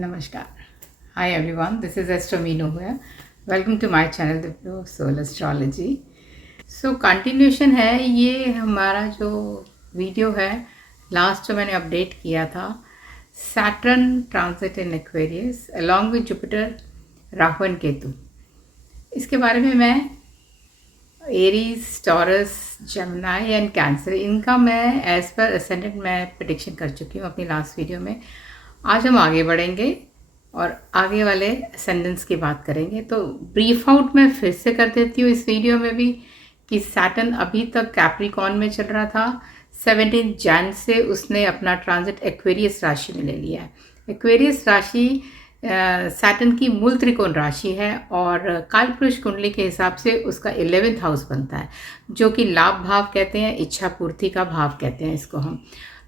Namaskar. Hi everyone, this is Esther Meenu here. Welcome to my channel The Flow of Soul Astrology. So continuation है ये हमारा जो video है last जो मैंने अपडेट किया था Saturn transit in Aquarius along with Jupiter Rahu and Ketu. इसके बारे में मैं Aries, taurus, Gemini and cancer इनका मैं एज पर असेंडेंट मैं प्रेडिक्शन कर चुकी हूँ अपनी लास्ट वीडियो में। आज हम आगे बढ़ेंगे और आगे वाले असेंडेंट्स की बात करेंगे। तो ब्रीफ आउट मैं फिर से कर देती हूँ इस वीडियो में भी कि सैटर्न अभी तक कैप्रिकॉर्न में चल रहा था। 17 जैन से उसने अपना ट्रांजिट एक्वेरियस राशि में ले लिया है। एक्वेरियस राशि सैटर्न की मूल त्रिकोण राशि है और कालपुरुष कुंडली के हिसाब से उसका 11th हाउस बनता है, जो कि लाभ भाव कहते हैं, इच्छा पूर्ति का भाव कहते हैं इसको हम।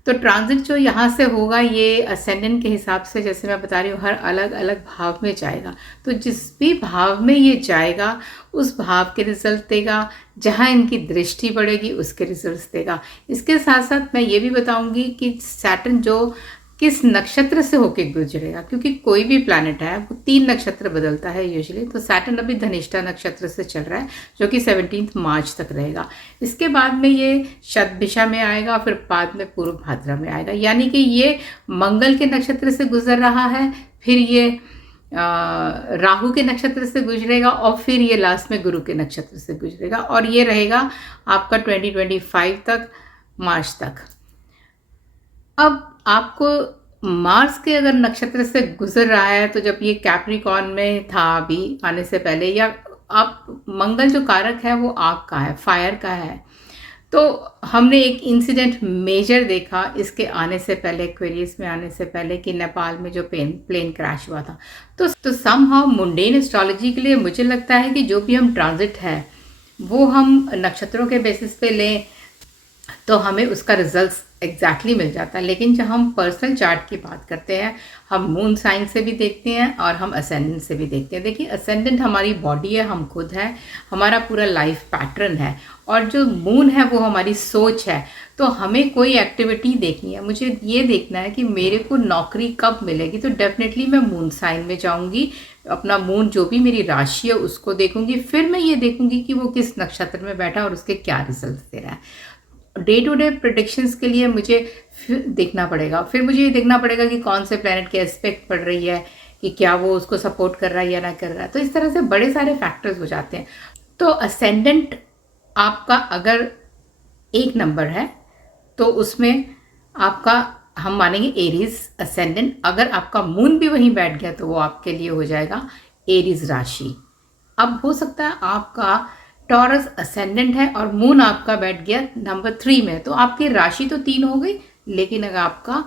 तो ट्रांजिट जो यहाँ से होगा ये असेंडेंट के हिसाब से, जैसे मैं बता रही हूँ, हर अलग अलग भाव में जाएगा। तो जिस भी भाव में ये जाएगा उस भाव के रिजल्ट देगा, जहाँ इनकी दृष्टि बढ़ेगी उसके रिजल्ट्स देगा। इसके साथ साथ मैं ये भी बताऊंगी कि सैटर्न जो किस नक्षत्र से होके गुजरेगा, क्योंकि कोई भी प्लैनेट है वो 3 नक्षत्र बदलता है यूजुअली। तो सैटर्न अभी धनिष्ठा नक्षत्र से चल रहा है जो कि 17 मार्च तक रहेगा। इसके बाद में ये शतभिषा में आएगा, फिर बाद में पूर्व भाद्रा में आएगा। यानी कि ये मंगल के नक्षत्र से गुजर रहा है, फिर ये राहु के नक्षत्र से गुजरेगा और फिर ये लास्ट में गुरु के नक्षत्र से गुजरेगा और ये रहेगा आपका 2025 तक, मार्च तक। अब आपको मार्स के अगर नक्षत्र से गुजर रहा है, तो जब ये कैप्रिकॉर्न में था अभी आने से पहले, या आप मंगल जो कारक है वो आग का है, फायर का है, तो हमने एक इंसिडेंट मेजर देखा इसके आने से पहले, एक्वेरियस में आने से पहले, कि नेपाल में जो प्लेन क्रैश हुआ था। तो समहाउ मुंडेन एस्ट्रोलॉजी के लिए मुझे लगता है कि जो भी हम ट्रांजिट है वो हम नक्षत्रों के बेसिस पे लें तो हमें उसका रिजल्ट्स एग्जैक्टली मिल जाता है। लेकिन जब हम पर्सनल चार्ट की बात करते हैं, हम मून साइन से भी देखते हैं और हम असेंडेंट से भी देखते हैं। देखिए, असेंडेंट हमारी बॉडी है, हम खुद हैं, हमारा पूरा लाइफ पैटर्न है, और जो मून है वो हमारी सोच है। तो हमें कोई एक्टिविटी देखनी है, मुझे ये देखना है कि मेरे को नौकरी कब मिलेगी, तो डेफिनेटली मैं मून साइन में जाऊँगी, अपना मून जो भी मेरी राशि है उसको देखूंगी, फिर मैं ये देखूंगी कि वो किस नक्षत्र में बैठा और उसके क्या रिजल्ट दे रहा है। डे टू डे प्रेडिक्शंस के लिए मुझे फिर देखना पड़ेगा, फिर मुझे ये देखना पड़ेगा कि कौन से प्लैनेट की एस्पेक्ट पड़ रही है, कि क्या वो उसको सपोर्ट कर रहा है या ना कर रहा है। तो इस तरह से बड़े सारे फैक्टर्स हो जाते हैं। तो असेंडेंट आपका अगर 1 नंबर है तो उसमें आपका हम मानेंगे एरीज असेंडेंट। अगर आपका मून भी वहीं बैठ गया तो वो आपके लिए हो जाएगा एरीज राशि। अब हो सकता है आपका टॉरस असेंडेंट है और मून आपका बैठ गया नंबर 3 में, तो आपकी राशि तो 3 हो गई, लेकिन अगर आपका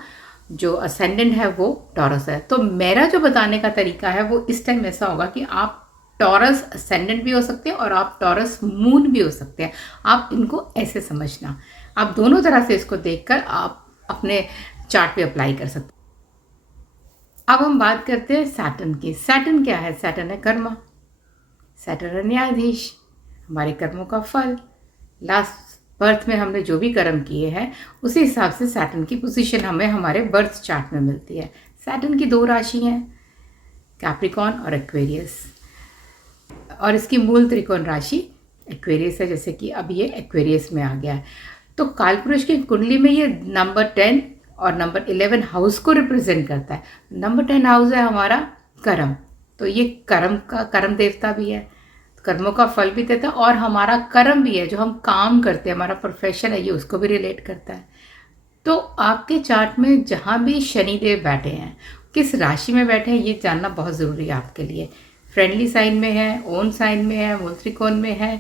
जो असेंडेंट है वो टॉरस है। तो मेरा जो बताने का तरीका है वो इस टाइम ऐसा होगा कि आप टॉरस असेंडेंट भी हो सकते हैं और आप टॉरस मून भी हो सकते हैं। आप इनको ऐसे समझना, आप दोनों तरह से इसको देखकर आप अपने चार्ट पे अप्लाई कर सकते हैं। अब हम बात करते हैं सैटर्न की। सैटर्न क्या है? सैटर्न है कर्मा, सैटर्न है न्यायाधीश, हमारे कर्मों का फल। लास्ट बर्थ में हमने जो भी कर्म किए हैं उसी हिसाब से सैटर्न की पोजीशन हमें हमारे बर्थ चार्ट में मिलती है। सैटर्न की 2 राशि हैं, कैप्रिकॉर्न और एक्वेरियस, और इसकी मूल त्रिकोण राशि एक्वेरियस है, जैसे कि अब ये एक्वेरियस में आ गया है। तो कालपुरुष की कुंडली में ये नंबर 10 और नंबर 11 हाउस को रिप्रेजेंट करता है। नंबर 10 हाउस है हमारा कर्म, तो ये कर्म देवता भी है, कर्मों का फल भी देता है, और हमारा कर्म भी है, जो हम काम करते हैं, हमारा प्रोफेशन है, ये उसको भी रिलेट करता है। तो आपके चार्ट में जहाँ भी शनिदेव बैठे हैं, किस राशि में बैठे हैं, ये जानना बहुत ज़रूरी है आपके लिए। फ्रेंडली साइन में है, ओन साइन में है, मूल त्रिकोण में है,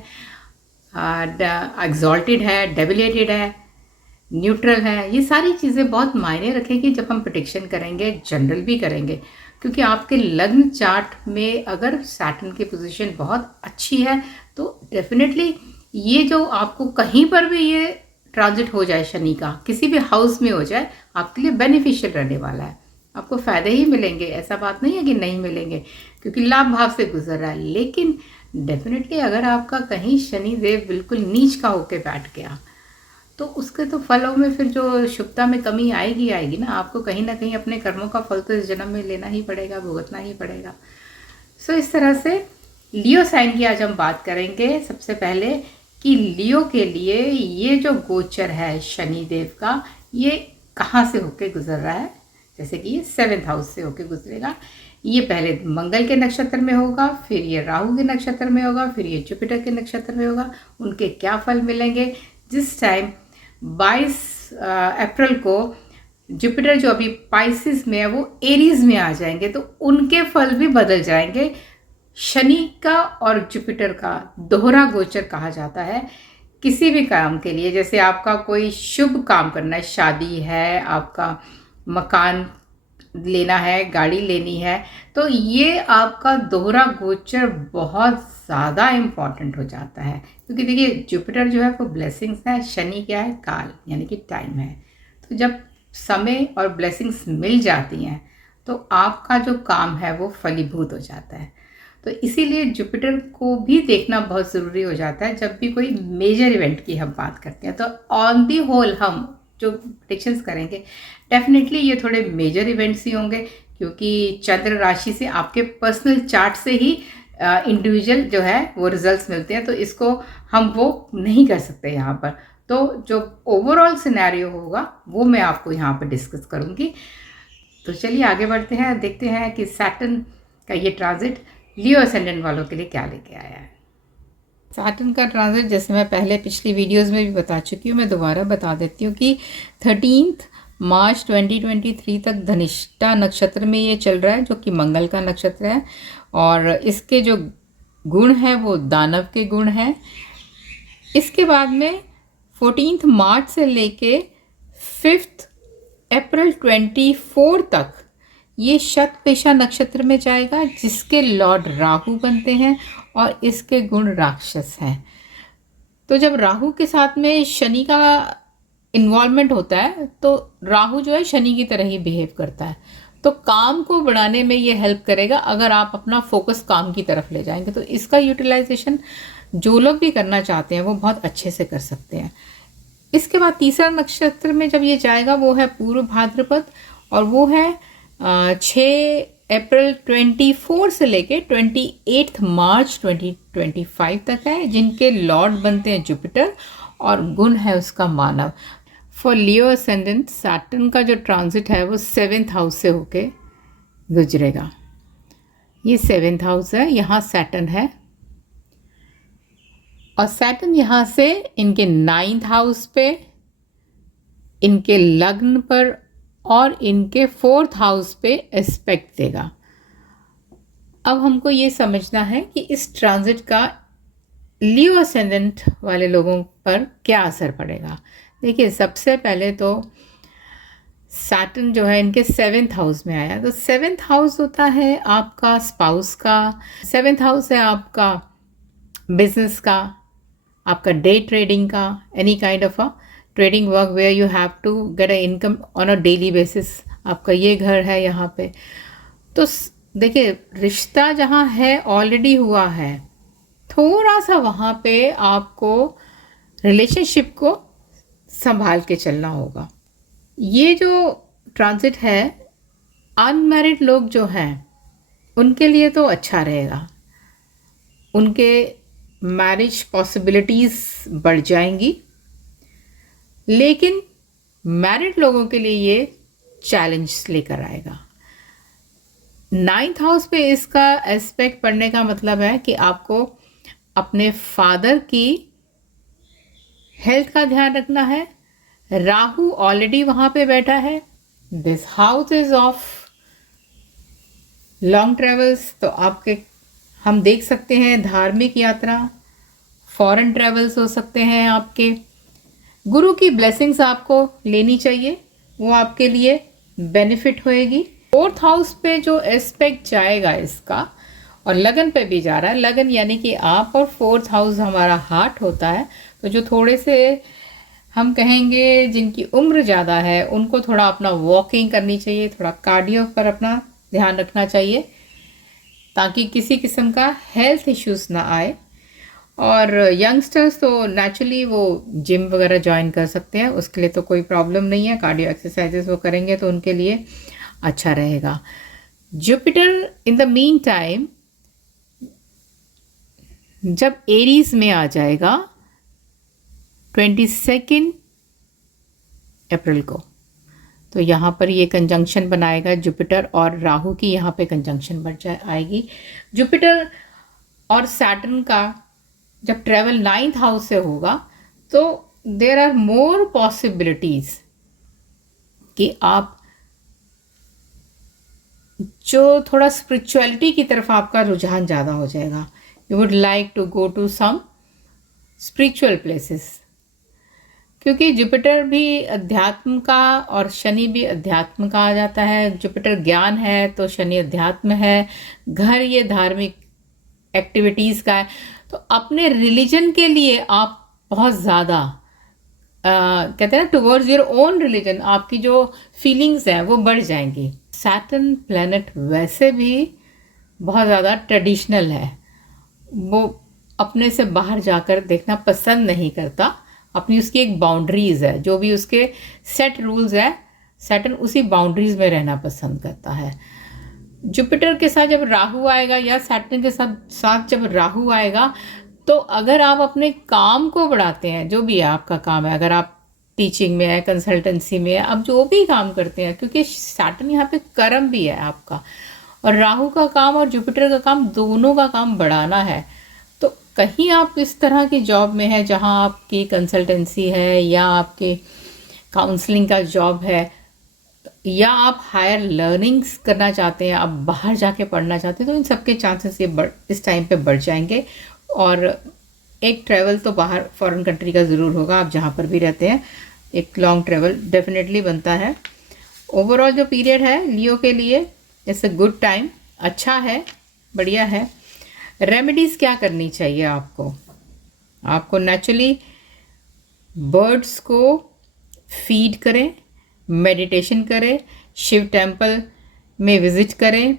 एग्जॉल्टेड है, डेबिलेटेड है, न्यूट्रल है, ये सारी चीज़ें बहुत मायने रखेंगी जब हम प्रेडिक्शन करेंगे, जनरल भी करेंगे। क्योंकि आपके लग्न चार्ट में अगर सैटर्न की पोजीशन बहुत अच्छी है तो डेफिनेटली ये जो आपको कहीं पर भी ये ट्रांजिट हो जाए, शनि का किसी भी हाउस में हो जाए, आपके लिए बेनिफिशियल रहने वाला है। आपको फ़ायदे ही मिलेंगे, ऐसा बात नहीं है कि नहीं मिलेंगे, क्योंकि लाभ भाव से गुजर रहा है। लेकिन डेफिनेटली अगर आपका कहीं शनि देव बिल्कुल नीच का होके बैठ गया तो उसके तो फलों में फिर जो शुभता में कमी आएगी आएगी ना। आपको कहीं ना कहीं अपने कर्मों का फल तो इस जन्म में लेना ही पड़ेगा, भुगतना ही पड़ेगा। सो इस तरह से लियो साइन की आज हम बात करेंगे। सबसे पहले कि लियो के लिए ये जो गोचर है शनि देव का, ये कहाँ से होके गुजर रहा है। जैसे कि ये 7th हाउस से होके गुजरेगा। ये पहले मंगल के नक्षत्र में होगा, फिर ये राहु के नक्षत्र में होगा, फिर ये जुपिटर के नक्षत्र में होगा। उनके क्या फल मिलेंगे। जिस टाइम 22 अप्रैल को जुपिटर जो अभी पाइसिस में है वो एरीज में आ जाएंगे, तो उनके फल भी बदल जाएंगे। शनि का और जुपिटर का दोहरा गोचर कहा जाता है किसी भी काम के लिए। जैसे आपका कोई शुभ काम करना है, शादी है, आपका मकान लेना है, गाड़ी लेनी है, तो ये आपका दोहरा गोचर बहुत ज़्यादा इम्पॉर्टेंट हो जाता है। क्योंकि देखिए जुपिटर जो है वो ब्लेसिंग्स है, शनि क्या है, काल यानी कि टाइम है। तो जब समय और ब्लेसिंग्स मिल जाती हैं तो आपका जो काम है वो फलीभूत हो जाता है। तो इसीलिए जुपिटर को भी देखना बहुत ज़रूरी हो जाता है जब भी कोई मेजर इवेंट की हम बात करते हैं। तो ऑन दी होल हम जो प्रेडिक्शंस करेंगे डेफिनेटली ये थोड़े मेजर इवेंट्स ही होंगे, क्योंकि चंद्र राशि से आपके पर्सनल चार्ट से ही इंडिविजुअल जो है वो रिजल्ट्स मिलते हैं। तो इसको हम वो नहीं कर सकते यहाँ पर। तो जो ओवरऑल सिनेरियो होगा वो मैं आपको यहाँ पर डिस्कस करूँगी। तो चलिए आगे बढ़ते हैं, देखते हैं कि सैटर्न का ये ट्रांजिट लियो असेंडेंट वालों के लिए क्या लेके आया है। सैटर्न का ट्रांजिट जैसे मैं पहले पिछली वीडियोस में भी बता चुकी हूँ, मैं दोबारा बता देती हूँ कि 13 मार्च 2023 तक धनिष्ठा नक्षत्र में ये चल रहा है, जो कि मंगल का नक्षत्र है। और इसके जो गुण हैं वो दानव के गुण हैं। इसके बाद में 14 मार्च से लेके 5 अप्रैल 24 तक ये शतपेशा नक्षत्र में जाएगा, जिसके लॉर्ड राहु बनते हैं और इसके गुण राक्षस हैं। तो जब राहु के साथ में शनि का इन्वॉल्वमेंट होता है तो राहु जो है शनि की तरह ही बिहेव करता है। तो काम को बढ़ाने में ये हेल्प करेगा अगर आप अपना फोकस काम की तरफ ले जाएंगे। तो इसका यूटिलाइजेशन जो लोग भी करना चाहते हैं वो बहुत अच्छे से कर सकते हैं। इसके बाद तीसरा नक्षत्र में जब ये जाएगा वो है पूर्व भाद्रपद, और वो है 6 अप्रैल 24 से लेके 28 मार्च 2025 तक है, जिनके लॉर्ड बनते हैं जुपिटर और गुण है उसका मानव। फॉर लियो असेंडेंट सैटर्न का जो ट्रांजिट है वो 7th हाउस से होके गुजरेगा। ये 7th हाउस है, यहाँ सैटर्न है, और सैटर्न यहाँ से इनके 9th हाउस पे, इनके लग्न पर और इनके 4th हाउस पे एस्पेक्ट देगा। अब हमको ये समझना है कि इस ट्रांजिट का लियो असेंडेंट वाले लोगों पर क्या असर पड़ेगा। देखिए सबसे पहले तो सैटर्न जो है इनके 7th हाउस में आया। तो 7th हाउस होता है आपका स्पाउस का, 7th हाउस है आपका बिजनेस का, आपका डे ट्रेडिंग का, any kind of a trading work where you have to get a income on a daily basis. आपका ये घर है यहाँ पे। तो देखिए रिश्ता जहाँ है ऑलरेडी हुआ है, थोड़ा सा वहाँ पे आपको रिलेशनशिप को संभाल के चलना होगा। ये जो ट्रांजिट है अनमैरिड लोग जो हैं उनके लिए तो अच्छा रहेगा, उनके मैरिज पॉसिबिलिटीज़ बढ़ जाएंगी। लेकिन मैरिड लोगों के लिए ये चैलेंज लेकर आएगा। 9th हाउस पे इसका एस्पेक्ट पढ़ने का मतलब है कि आपको अपने फादर की हेल्थ का ध्यान रखना है। राहु ऑलरेडी वहाँ पे बैठा है। This house is of long travels, तो आपके हम देख सकते हैं धार्मिक यात्रा, फॉरेन ट्रेवल्स हो सकते हैं आपके। गुरु की ब्लेसिंग्स आपको लेनी चाहिए, वो आपके लिए बेनिफिट होएगी। 4th हाउस पे जो एस्पेक्ट जाएगा इसका, और लगन पे भी जा रहा है, लगन यानी कि आप, और 4th हाउस हमारा हार्ट होता है। तो जो थोड़े से हम कहेंगे जिनकी उम्र ज़्यादा है उनको थोड़ा अपना वॉकिंग करनी चाहिए, थोड़ा कार्डियो पर अपना ध्यान रखना चाहिए ताकि किसी किस्म का हेल्थ इश्यूज ना आए। और यंगस्टर्स तो नेचुरली वो जिम वगैरह ज्वाइन कर सकते हैं, उसके लिए तो कोई प्रॉब्लम नहीं है। कार्डियो एक्सरसाइजेस वो करेंगे तो उनके लिए अच्छा रहेगा। Jupiter in the mean time जब एरीज में आ जाएगा 22 अप्रैल को, तो यहाँ पर ये कंजंक्शन बनाएगा जुपिटर और राहु की, यहाँ पे कंजंक्शन बढ़ आएगी। जुपिटर और सैटर्न का जब ट्रेवल 9th हाउस से होगा तो देर आर मोर पॉसिबिलिटीज कि आप जो थोड़ा स्पिरिचुअलिटी की तरफ आपका रुझान ज़्यादा हो जाएगा। You would like to go to some spiritual places, क्योंकि जुपिटर भी अध्यात्म का और शनि भी अध्यात्म का आ जाता है। जुपिटर ज्ञान है तो शनि अध्यात्म है। घर ये धार्मिक एक्टिविटीज़ का है, तो अपने रिलीजन के लिए आप बहुत ज़्यादा कहते हैं ना, टुवर्ड्स योर ओन रिलीजन आपकी जो फीलिंग्स हैं वो बढ़ जाएंगी। सैटर्न प्लैनेट वैसे भी बहुत ज़्यादा ट्रेडिशनल है, वो अपने से बाहर जाकर देखना पसंद नहीं करता। अपनी उसकी एक बाउंड्रीज है, जो भी उसके सेट रूल्स है, सैटर्न उसी बाउंड्रीज में रहना पसंद करता है। जुपिटर के साथ जब राहु आएगा या सैटर्न के साथ जब राहु आएगा, तो अगर आप अपने काम को बढ़ाते हैं, जो भी है आपका काम है, अगर आप टीचिंग में है, कंसल्टेंसी में है, आप जो भी काम करते हैं, क्योंकि सैटर्न यहाँ पे कर्म भी है आपका, और राहु का काम और जुपिटर का काम दोनों का काम बढ़ाना है। तो कहीं आप इस तरह की जॉब में है जहाँ आपकी कंसल्टेंसी है या आपके काउंसलिंग का जॉब है, या आप हायर लर्निंग्स करना चाहते हैं, आप बाहर जाके पढ़ना चाहते हैं, तो इन सब के चांसेस ये इस टाइम पे बढ़ जाएंगे। और एक ट्रैवल तो बाहर फॉरेन कंट्री का ज़रूर होगा, आप जहाँ पर भी रहते हैं एक लॉन्ग ट्रैवल डेफिनेटली बनता है। ओवरऑल जो पीरियड है लियो के लिए इट्स अ गुड टाइम, अच्छा है, बढ़िया है। रेमेडीज़ क्या करनी चाहिए आपको नेचुरली बर्ड्स को फीड करें, मेडिटेशन करें, शिव टेम्पल में विज़िट करें,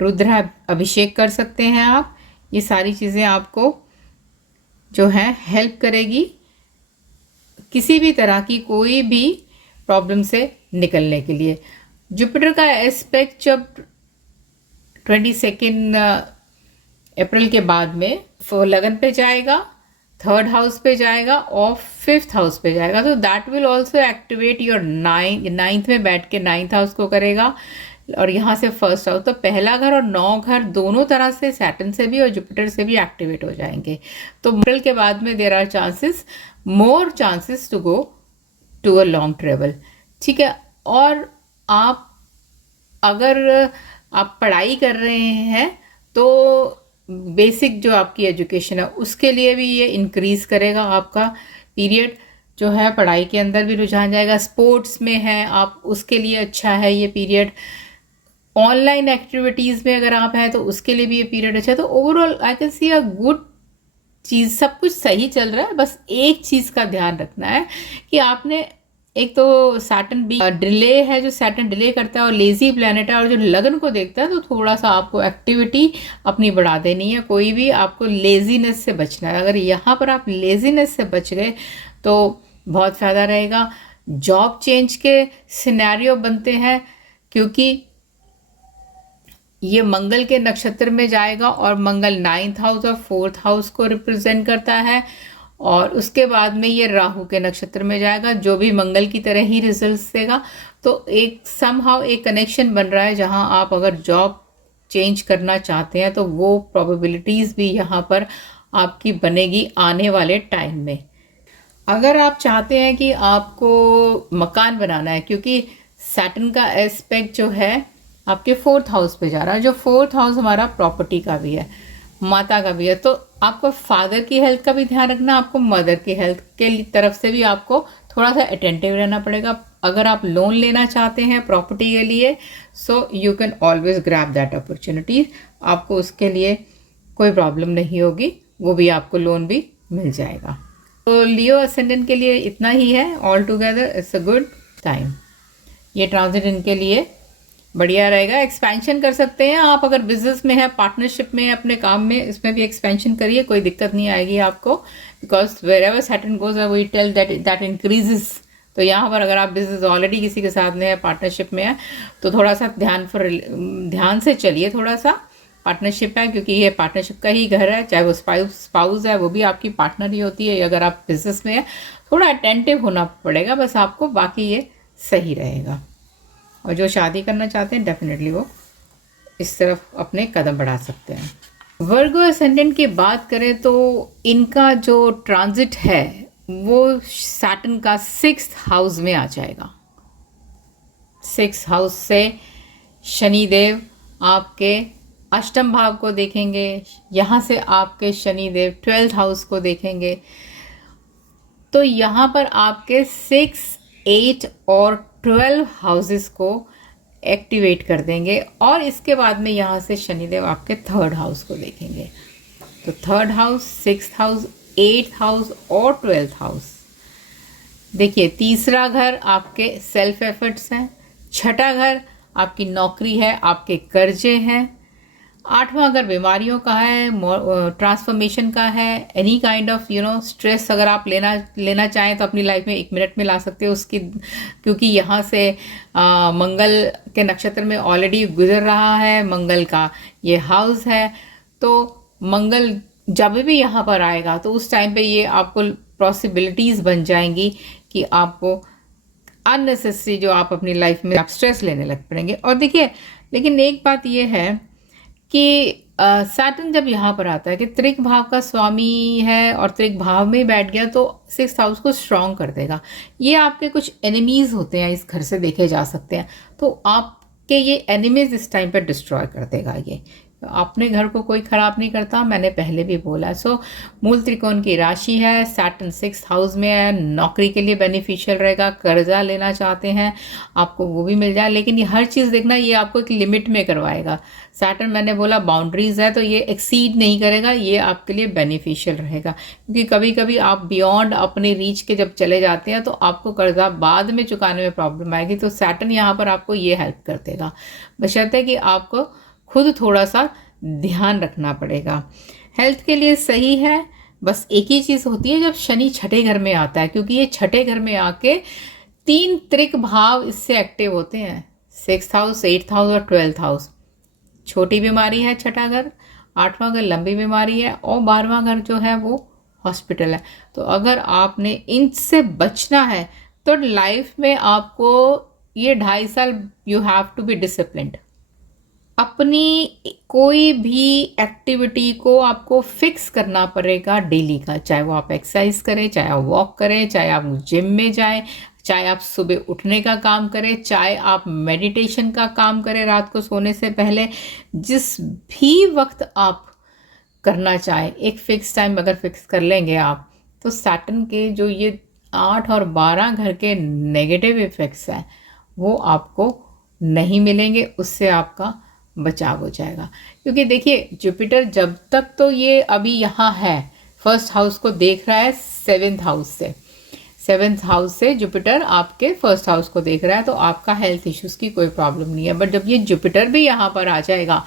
रुद्र अभिषेक कर सकते हैं आप। ये सारी चीज़ें आपको जो है हेल्प करेगी किसी भी तरह की कोई भी प्रॉब्लम से निकलने के लिए। जुपिटर का एस्पेक्ट जब 22 अप्रैल के बाद में लगन पे जाएगा, 3rd हाउस पे जाएगा और 5th हाउस पे जाएगा, तो that will also activate your 9th में बैठ के 9th हाउस को करेगा, और यहाँ से 1st हाउस। तो पहला घर और 9 घर दोनों तरह से सैटर्न से भी और जुपिटर से भी एक्टिवेट हो जाएंगे। तो अप्रैल के बाद में there are chances, more chances to go to a long travel, ठीक है। और आप अगर आप पढ़ाई कर रहे हैं तो बेसिक जो आपकी एजुकेशन है उसके लिए भी ये इंक्रीज़ करेगा आपका पीरियड जो है, पढ़ाई के अंदर भी रुझान जाएगा। स्पोर्ट्स में है आप, उसके लिए अच्छा है ये पीरियड। ऑनलाइन एक्टिविटीज़ में अगर आप हैं तो उसके लिए भी ये पीरियड अच्छा है। तो overall I can see a good चीज़, सब कुछ सही चल रहा है। बस एक चीज़ का ध्यान रखना है कि आपने, एक तो सैटर्न भी डिले है, जो सैटर्न डिले करता है और लेजी प्लैनेट है, और जो लगन को देखता है, तो थोड़ा सा आपको एक्टिविटी अपनी बढ़ा देनी है। कोई भी आपको लेजीनेस से बचना है। अगर यहाँ पर आप लेजीनेस से बच गए तो बहुत फ़ायदा रहेगा। जॉब चेंज के सिनेरियो बनते हैं क्योंकि ये मंगल के नक्षत्र में जाएगा और मंगल 9th हाउस और 4th हाउस को रिप्रेजेंट करता है, और उसके बाद में ये राहु के नक्षत्र में जाएगा जो भी मंगल की तरह ही रिजल्ट्स देगा। तो एक समहाउ एक कनेक्शन बन रहा है जहां आप अगर जॉब चेंज करना चाहते हैं तो वो प्रोबेबिलिटीज़ भी यहाँ पर आपकी बनेगी आने वाले टाइम में। अगर आप चाहते हैं कि आपको मकान बनाना है, क्योंकि सैटर्न का एस्पेक्ट जो है आपके 4th हाउस पे जा रहा है, जो 4th हाउस हमारा प्रॉपर्टी का भी है, माता का भी है, तो आपको फादर की हेल्थ का भी ध्यान रखना, आपको मदर की हेल्थ के तरफ से भी आपको थोड़ा सा अटेंटिव रहना पड़ेगा। अगर आप लोन लेना चाहते हैं प्रॉपर्टी के लिए, so you can always grab that opportunity, आपको उसके लिए कोई प्रॉब्लम नहीं होगी, वो भी आपको लोन भी मिल जाएगा। तो लियो असेंडेंट के लिए इतना ही है। All together it's a good time. ये ट्रांजिट इनके लिए बढ़िया रहेगा। एक्सपेंशन कर सकते हैं आप, अगर बिजनेस में है, पार्टनरशिप में है, अपने काम में, इसमें भी एक्सपेंशन करिए, कोई दिक्कत नहीं आएगी आपको। Because wherever Saturn goes we tell that increases. तो यहाँ पर अगर आप बिजनेस ऑलरेडी किसी के साथ में है, पार्टनरशिप में है, तो थोड़ा सा ध्यान से चलिए, थोड़ा सा। पार्टनरशिप है क्योंकि ये पार्टनरशिप का ही घर है, चाहे वो स्पाउस है वो भी आपकी पार्टनर ही होती है। अगर आप बिजनेस में है, थोड़ा अटेंटिव होना पड़ेगा बस आपको, बाकी ये सही रहेगा। और जो शादी करना चाहते हैं डेफिनेटली वो इस तरफ अपने कदम बढ़ा सकते हैं। वर्गो असेंडेंट की बात करें तो इनका जो ट्रांजिट है वो सैटर्न का 6th हाउस में आ जाएगा। 6th हाउस से शनिदेव आपके अष्टम भाव को देखेंगे, यहाँ से आपके शनिदेव 12th हाउस को देखेंगे। तो यहाँ पर आपके 6, 8 और 12 हाउसेस को एक्टिवेट कर देंगे, और इसके बाद में यहाँ से शनिदेव आपके 3rd हाउस को देखेंगे। तो 3rd house, 6th house, 8th house और 12th हाउस। देखिए, तीसरा घर आपके सेल्फ एफर्ट्स हैं, छठा घर आपकी नौकरी है, आपके कर्जे हैं, 8वां घर बीमारियों का है, ट्रांसफॉर्मेशन का है, एनी काइंड ऑफ स्ट्रेस अगर आप लेना चाहें तो अपनी लाइफ में 1 मिनट में ला सकते हो उसकी, क्योंकि यहाँ से मंगल के नक्षत्र में ऑलरेडी गुजर रहा है, मंगल का ये हाउस है। तो मंगल जब भी यहाँ पर आएगा तो उस टाइम पे ये आपको पॉसिबिलिटीज़ बन जाएंगी कि आपको अननेसेसरी जो आप अपनी लाइफ में आप स्ट्रेस लेने लग पड़ेंगे। और देखिए, लेकिन एक बात ये है कि सैटर्न जब यहाँ पर आता है कि त्रिक भाव का स्वामी है और त्रिक भाव में बैठ गया तो 6th हाउस को स्ट्रॉन्ग कर देगा। ये आपके कुछ एनिमीज़ होते हैं, इस घर से देखे जा सकते हैं, तो आपके ये एनिमीज़ इस टाइम पर डिस्ट्रॉय कर देगा। ये अपने घर को कोई ख़राब नहीं करता, मैंने पहले भी बोला। सो मूल त्रिकोण की राशि है, सैटर्न 6th हाउस में है, नौकरी के लिए बेनिफिशियल रहेगा, कर्जा लेना चाहते हैं आपको वो भी मिल जाए, लेकिन ये हर चीज़ देखना, ये आपको एक लिमिट में करवाएगा। सैटर्न मैंने बोला बाउंड्रीज है, तो ये एक्सीड नहीं करेगा, ये आपके लिए बेनिफिशियल रहेगा। क्योंकि कभी कभी आप बियॉन्ड अपने रीच के जब चले जाते हैं तो आपको कर्जा बाद में चुकाने में प्रॉब्लम आएगी। तो सैटर्न यहाँ पर आपको ये हेल्प कर देगा, बशर्ते कि आपको खुद थोड़ा सा ध्यान रखना पड़ेगा। हेल्थ के लिए सही है, बस एक ही चीज़ होती है जब शनि छठे घर में आता है, क्योंकि ये छठे घर में आके 3 त्रिक भाव इससे एक्टिव होते हैं, 6th हाउस, 8th हाउस और 12th हाउस। छोटी बीमारी है छठा घर, 8वां घर लंबी बीमारी है, और 12वां घर जो है वो हॉस्पिटल है। तो अगर आपने इनसे बचना है तो लाइफ में आपको ये 2.5 साल you have to be disciplined. अपनी कोई भी एक्टिविटी को आपको फिक्स करना पड़ेगा डेली का, चाहे वो आप एक्सरसाइज करें, चाहे आप वॉक करें, चाहे आप जिम में जाएं, चाहे आप सुबह उठने का काम करें, चाहे आप मेडिटेशन का काम करें रात को सोने से पहले। जिस भी वक्त आप करना चाहें, एक फ़िक्स टाइम अगर फिक्स कर लेंगे आप, तो सैटर्न के जो ये 8 और 12 घर के नेगेटिव इफ़ेक्ट्स हैं वो आपको नहीं मिलेंगे, उससे आपका बचाव हो जाएगा। क्योंकि देखिए, जुपिटर जब तक तो ये अभी यहाँ है, 1st हाउस को देख रहा है 7th हाउस से, 7th हाउस से जुपिटर आपके 1st हाउस को देख रहा है, तो आपका हेल्थ इश्यूज़ की कोई प्रॉब्लम नहीं है। बट जब ये जुपिटर भी यहाँ पर आ जाएगा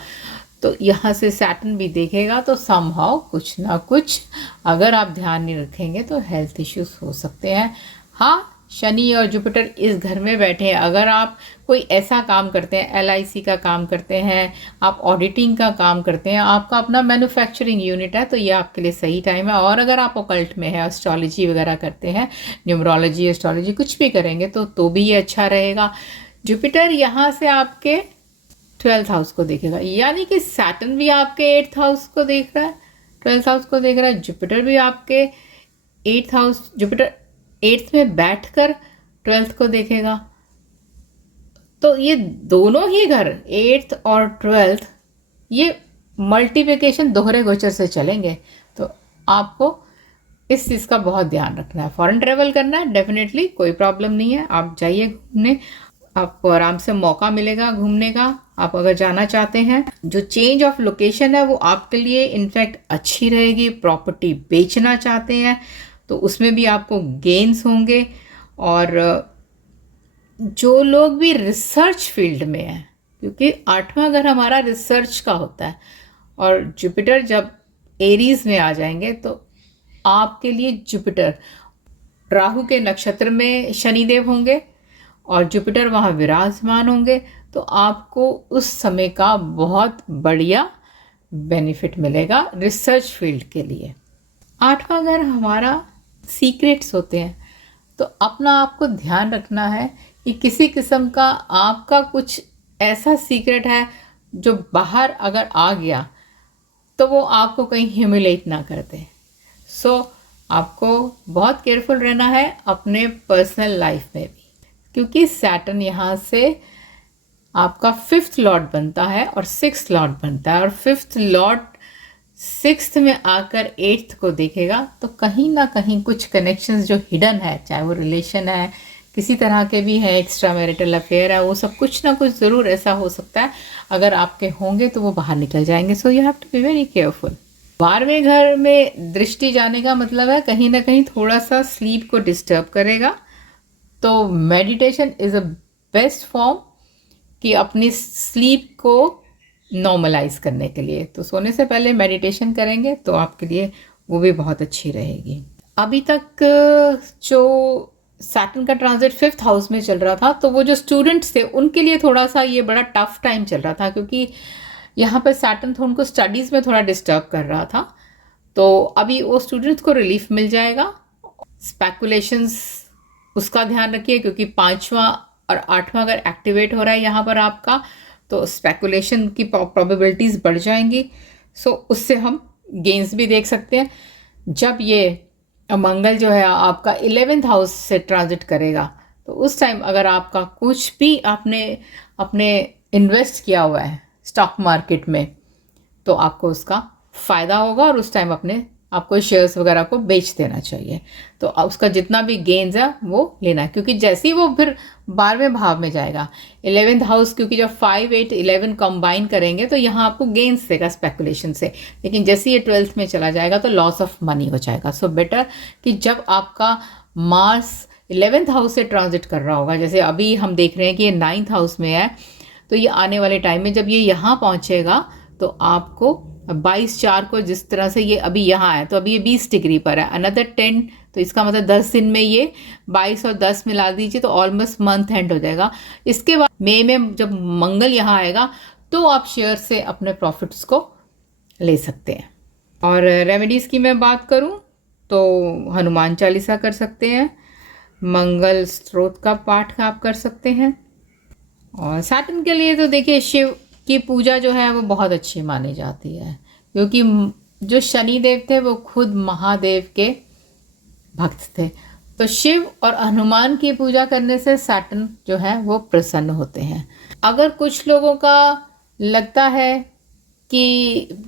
तो यहाँ से सैटर्न भी देखेगा, तो समहाउ कुछ ना कुछ अगर आप ध्यान नहीं रखेंगे तो हेल्थ इश्यूज़ हो सकते हैं। हाँ, शनि और जुपिटर इस घर में बैठे हैं। अगर आप कोई ऐसा काम करते हैं, LIC का काम करते हैं, आप ऑडिटिंग का काम करते हैं, आपका अपना मैन्युफैक्चरिंग यूनिट है, तो ये आपके लिए सही टाइम है। और अगर आप ऑकल्ट में है, एस्ट्रोलॉजी वगैरह करते हैं, न्यूमरोलॉजी, एस्ट्रोलॉजी कुछ भी करेंगे तो भी ये अच्छा रहेगा। जुपिटर यहाँ से आपके 12th हाउस को देखेगा, यानी कि सैटर्न भी आपके 8th हाउस को देख रहा है, 12th हाउस को देख रहा है, जुपिटर भी आपके 8th हाउस, जुपिटर 8th में बैठकर 12th को देखेगा। तो ये दोनों ही घर 8th और 12th ये मल्टीप्लिकेशन दोहरे गोचर से चलेंगे। तो आपको इस चीज़ का बहुत ध्यान रखना है। फॉरेन ट्रेवल करना है, डेफिनेटली कोई प्रॉब्लम नहीं है, आप जाइए घूमने, आपको आराम से मौका मिलेगा घूमने का। आप अगर जाना चाहते हैं, जो चेंज ऑफ लोकेशन है वो आपके लिए इनफैक्ट अच्छी रहेगी। प्रॉपर्टी बेचना चाहते हैं तो उसमें भी आपको गेन्स होंगे। और जो लोग भी रिसर्च फील्ड में हैं, क्योंकि 8वां घर हमारा रिसर्च का होता है, और जुपिटर जब एरीज में आ जाएंगे तो आपके लिए जुपिटर राहु के नक्षत्र में शनिदेव होंगे और जुपिटर वहाँ विराजमान होंगे, तो आपको उस समय का बहुत बढ़िया बेनिफिट मिलेगा रिसर्च फील्ड के लिए। 8वां घर हमारा सीक्रेट्स होते हैं, तो अपना आपको ध्यान रखना है कि किसी किस्म का आपका कुछ ऐसा सीक्रेट है जो बाहर अगर आ गया तो वो आपको कहीं ह्यूमिलेट ना कर दे। सो आपको बहुत केयरफुल रहना है अपने पर्सनल लाइफ में भी, क्योंकि सैटर्न यहाँ से आपका 5th लॉर्ड बनता है और 6th लॉर्ड बनता है, और 5th लॉर्ड 6th में आकर 8th को देखेगा, तो कहीं ना कहीं कुछ कनेक्शंस जो हिडन है, चाहे वो रिलेशन है, किसी तरह के भी है, एक्स्ट्रा मैरिटल अफेयर है, वो सब कुछ ना कुछ ज़रूर ऐसा हो सकता है। अगर आपके होंगे तो वो बाहर निकल जाएंगे। So you have to be very careful. 12वें घर में दृष्टि जाने का मतलब है कहीं ना कहीं थोड़ा सा स्लीप को डिस्टर्ब करेगा। तो meditation is a best form कि अपनी स्लीप को नॉर्मलाइज करने के लिए, तो सोने से पहले मेडिटेशन करेंगे तो आपके लिए वो भी बहुत अच्छी रहेगी। अभी तक जो सैटर्न का ट्रांजिट 5th हाउस में चल रहा था, तो वो जो स्टूडेंट्स थे उनके लिए थोड़ा सा ये बड़ा टफ टाइम चल रहा था, क्योंकि यहाँ पर सैटर्न था उनको स्टडीज़ में थोड़ा डिस्टर्ब कर रहा था। तो अभी वो स्टूडेंट्स को रिलीफ मिल जाएगा। स्पेकुलेशंस उसका ध्यान रखिए, क्योंकि 5वां और 8वां अगर एक्टिवेट हो रहा है यहाँ पर आपका, तो स्पेकुलेशन की प्रोबेबिलिटीज़ बढ़ जाएंगी। सो उससे हम गेन्स भी देख सकते हैं। जब ये मंगल जो है आपका 11th हाउस से ट्रांजिट करेगा, तो उस टाइम अगर आपका कुछ भी आपने अपने इन्वेस्ट किया हुआ है स्टॉक मार्केट में, तो आपको उसका फ़ायदा होगा, और उस टाइम आपको शेयर्स वगैरह को बेच देना चाहिए। तो उसका जितना भी गेन्स है वो लेना है, क्योंकि जैसे ही वो फिर 12वें भाव में जाएगा 11th हाउस, क्योंकि जब 5, 8, 11 कंबाइन करेंगे तो यहाँ आपको गेन्स देगा स्पेकुलेशन से, लेकिन जैसे ये 12th में चला जाएगा तो लॉस ऑफ मनी हो जाएगा। सो बेटर कि जब आपका मार्स 11th हाउस से ट्रांजिट कर रहा होगा, जैसे अभी हम देख रहे हैं कि ये 9th हाउस में है, तो ये आने वाले टाइम में जब ये यहाँ पहुँचेगा तो आपको 22/4 को, जिस तरह से ये अभी यहाँ है, तो अभी ये 20 डिग्री पर है, अनदर 10, तो इसका मतलब 10 दिन में ये 22 और 10 मिला दीजिए तो ऑलमोस्ट मंथ एंड हो जाएगा। इसके बाद मई में जब मंगल यहाँ आएगा तो आप शेयर से अपने प्रॉफिट्स को ले सकते हैं। और रेमेडीज़ की मैं बात करूँ तो हनुमान चालीसा कर सकते हैं, मंगल स्त्रोत का पाठ आप कर सकते हैं। और सैटर्न के लिए तो देखिए शिव की पूजा जो है वो बहुत अच्छी मानी जाती है, क्योंकि जो शनि देव थे वो खुद महादेव के भक्त थे, तो शिव और हनुमान की पूजा करने से सैटर्न जो है वो प्रसन्न होते हैं। अगर कुछ लोगों का लगता है कि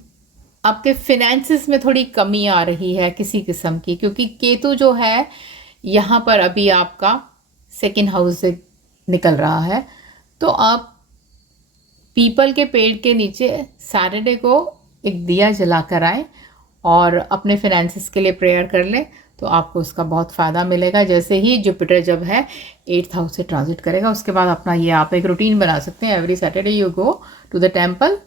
आपके फिनेंसिस में थोड़ी कमी आ रही है किसी किस्म की, क्योंकि केतु जो है यहाँ पर अभी आपका 2nd हाउस से निकल रहा है, तो आप पीपल के पेड़ के नीचे सैटरडे को एक दिया जला कर आए और अपने फिनेंसिस के लिए प्रेयर कर लें, तो आपको उसका बहुत फ़ायदा मिलेगा। जैसे ही जुपिटर जब है 8th हाउस से ट्रांजिट करेगा, उसके बाद अपना ये आप एक रूटीन बना सकते हैं। Every Saturday you go to the temple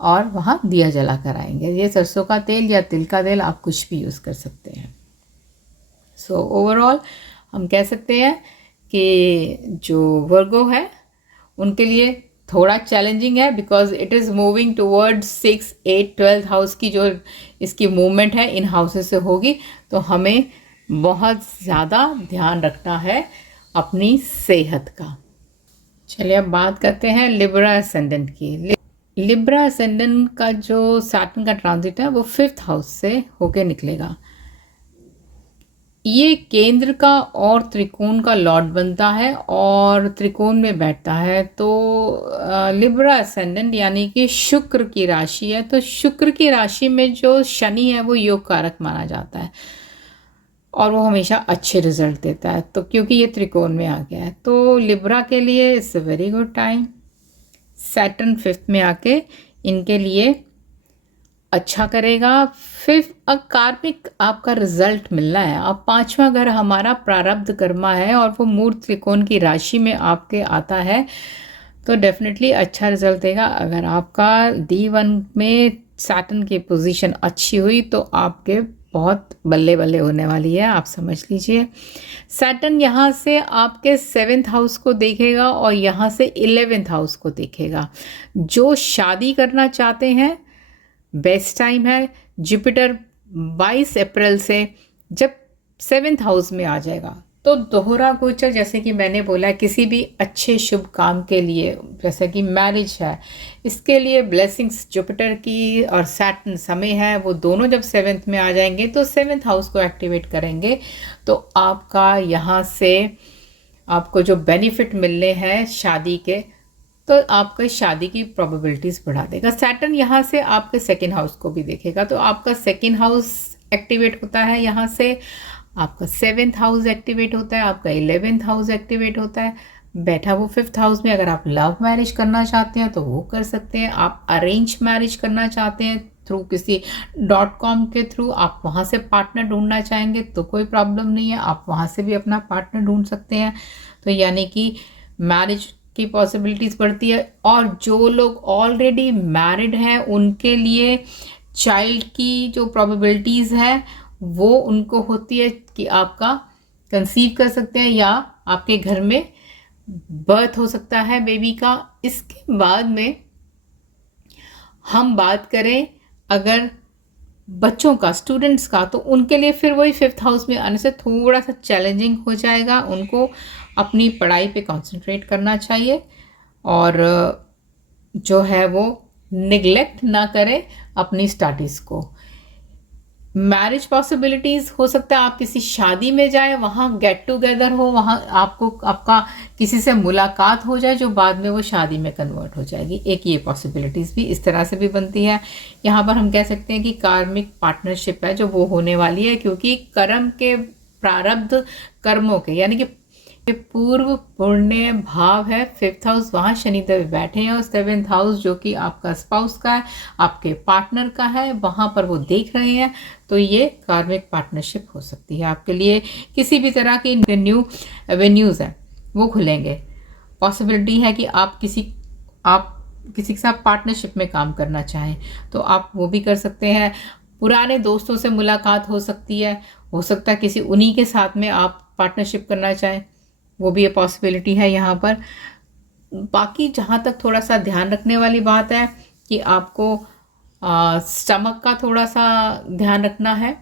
और वहाँ दिया जला कर आएंगे। ये सरसों का तेल या तिल का तेल आप कुछ भी यूज़ कर सकते हैं। सो ओवरऑल हम कह सकते हैं कि जो वर्गो है उनके लिए थोड़ा चैलेंजिंग है, because it is moving towards 6, 8, 12th house की जो इसकी मूवमेंट है इन हाउसेस से होगी, तो हमें बहुत ज़्यादा ध्यान रखना है अपनी सेहत का। चलिए अब बात करते हैं लिब्रा असेंडेंट की। लिब्रा असेंडेंट का जो सैटर्न का ट्रांजिट है वो 5th हाउस से होके निकलेगा। ये केंद्र का और त्रिकोण का लॉर्ड बनता है और त्रिकोण में बैठता है, तो लिब्रा असेंडेंट यानी कि शुक्र की राशि है, तो शुक्र की राशि में जो शनि है वो योग कारक माना जाता है और वो हमेशा अच्छे रिजल्ट देता है। तो क्योंकि ये त्रिकोण में आ गया है, तो लिब्रा के लिए it's a very good time. Saturn 5th में आके इनके लिए अच्छा करेगा। फिर कार्मिक आपका रिजल्ट मिलना है। अब 5वां घर हमारा प्रारब्ध कर्मा है और वो मूर्त त्रिकोण की राशि में आपके आता है, तो डेफिनेटली अच्छा रिजल्ट देगा। अगर आपका D1 में सैटर्न की पोजीशन अच्छी हुई तो आपके बहुत बल्ले बल्ले होने वाली है, आप समझ लीजिए। सैटर्न यहाँ से आपके 7th हाउस को देखेगा और यहाँ से 11th हाउस को देखेगा। जो शादी करना चाहते हैं बेस्ट टाइम है। जुपिटर 22 अप्रैल से जब 7th हाउस में आ जाएगा तो दोहरा गोचर, जैसे कि मैंने बोला, किसी भी अच्छे शुभ काम के लिए, जैसे कि मैरिज है, इसके लिए ब्लेसिंग्स जुपिटर की और सैटर्न समय है, वो दोनों जब 7th में आ जाएंगे तो 7th हाउस को एक्टिवेट करेंगे। तो आपका यहाँ से आपको जो बेनिफिट मिलने हैं शादी के, तो आपके शादी की प्रोबेबिलिटीज़ बढ़ा देगा। सैटर्न यहाँ से आपके 2nd हाउस को भी देखेगा, तो आपका 2nd हाउस एक्टिवेट होता है, यहाँ से आपका 7th हाउस एक्टिवेट होता है, आपका 11th हाउस एक्टिवेट होता है, बैठा वो 5th हाउस में। अगर आप लव मैरिज करना चाहते हैं तो वो कर सकते हैं। आप अरेंज मैरिज करना चाहते हैं थ्रू किसी .com के थ्रू, आप वहाँ से पार्टनर ढूंढना चाहेंगे तो कोई प्रॉब्लम नहीं है, आप वहाँ से भी अपना पार्टनर ढूंढ सकते हैं। तो यानी कि मैरिज की पॉसिबिलिटीज़ बढ़ती है। और जो लोग ऑलरेडी मैरिड हैं उनके लिए चाइल्ड की जो प्रोबेबिलिटीज़ है वो उनको होती है कि आपका कंसीव कर सकते हैं या आपके घर में बर्थ हो सकता है बेबी का। इसके बाद में हम बात करें अगर बच्चों का, स्टूडेंट्स का, तो उनके लिए फिर वही 5th हाउस में आने से थोड़ा सा चैलेंजिंग हो जाएगा। उनको अपनी पढ़ाई पे कंसंट्रेट करना चाहिए और जो है वो निगलेक्ट ना करें अपनी स्टडीज़ को। मैरिज पॉसिबिलिटीज़ हो सकता है आप किसी शादी में जाए, वहाँ गेट टुगेदर हो, वहाँ आपका किसी से मुलाकात हो जाए जो बाद में वो शादी में कन्वर्ट हो जाएगी। एक ये पॉसिबिलिटीज़ भी इस तरह से भी बनती है। यहाँ पर हम कह सकते हैं कि कार्मिक पार्टनरशिप है जो वो होने वाली है, क्योंकि कर्म के प्रारब्ध कर्मों के, यानी कि पूर्व पुण्य भाव है 5th हाउस, वहाँ शनिदेव बैठे हैं, और 7th हाउस जो कि आपका स्पाउस का है, आपके पार्टनर का है, वहाँ पर वो देख रहे हैं। तो ये कार्मिक पार्टनरशिप हो सकती है आपके लिए। किसी भी तरह की न्यू एवेन्यूज़ हैं वो खुलेंगे। पॉसिबिलिटी है कि आप किसी के साथ पार्टनरशिप में काम करना चाहें तो आप वो भी कर सकते हैं। पुराने दोस्तों से मुलाकात हो सकती है, हो सकता है किसी उन्हीं के साथ में आप पार्टनरशिप करना चाहें, वो भी ये पॉसिबिलिटी है यहाँ पर। बाकी जहाँ तक थोड़ा सा ध्यान रखने वाली बात है कि आपको स्टमक का थोड़ा सा ध्यान रखना है।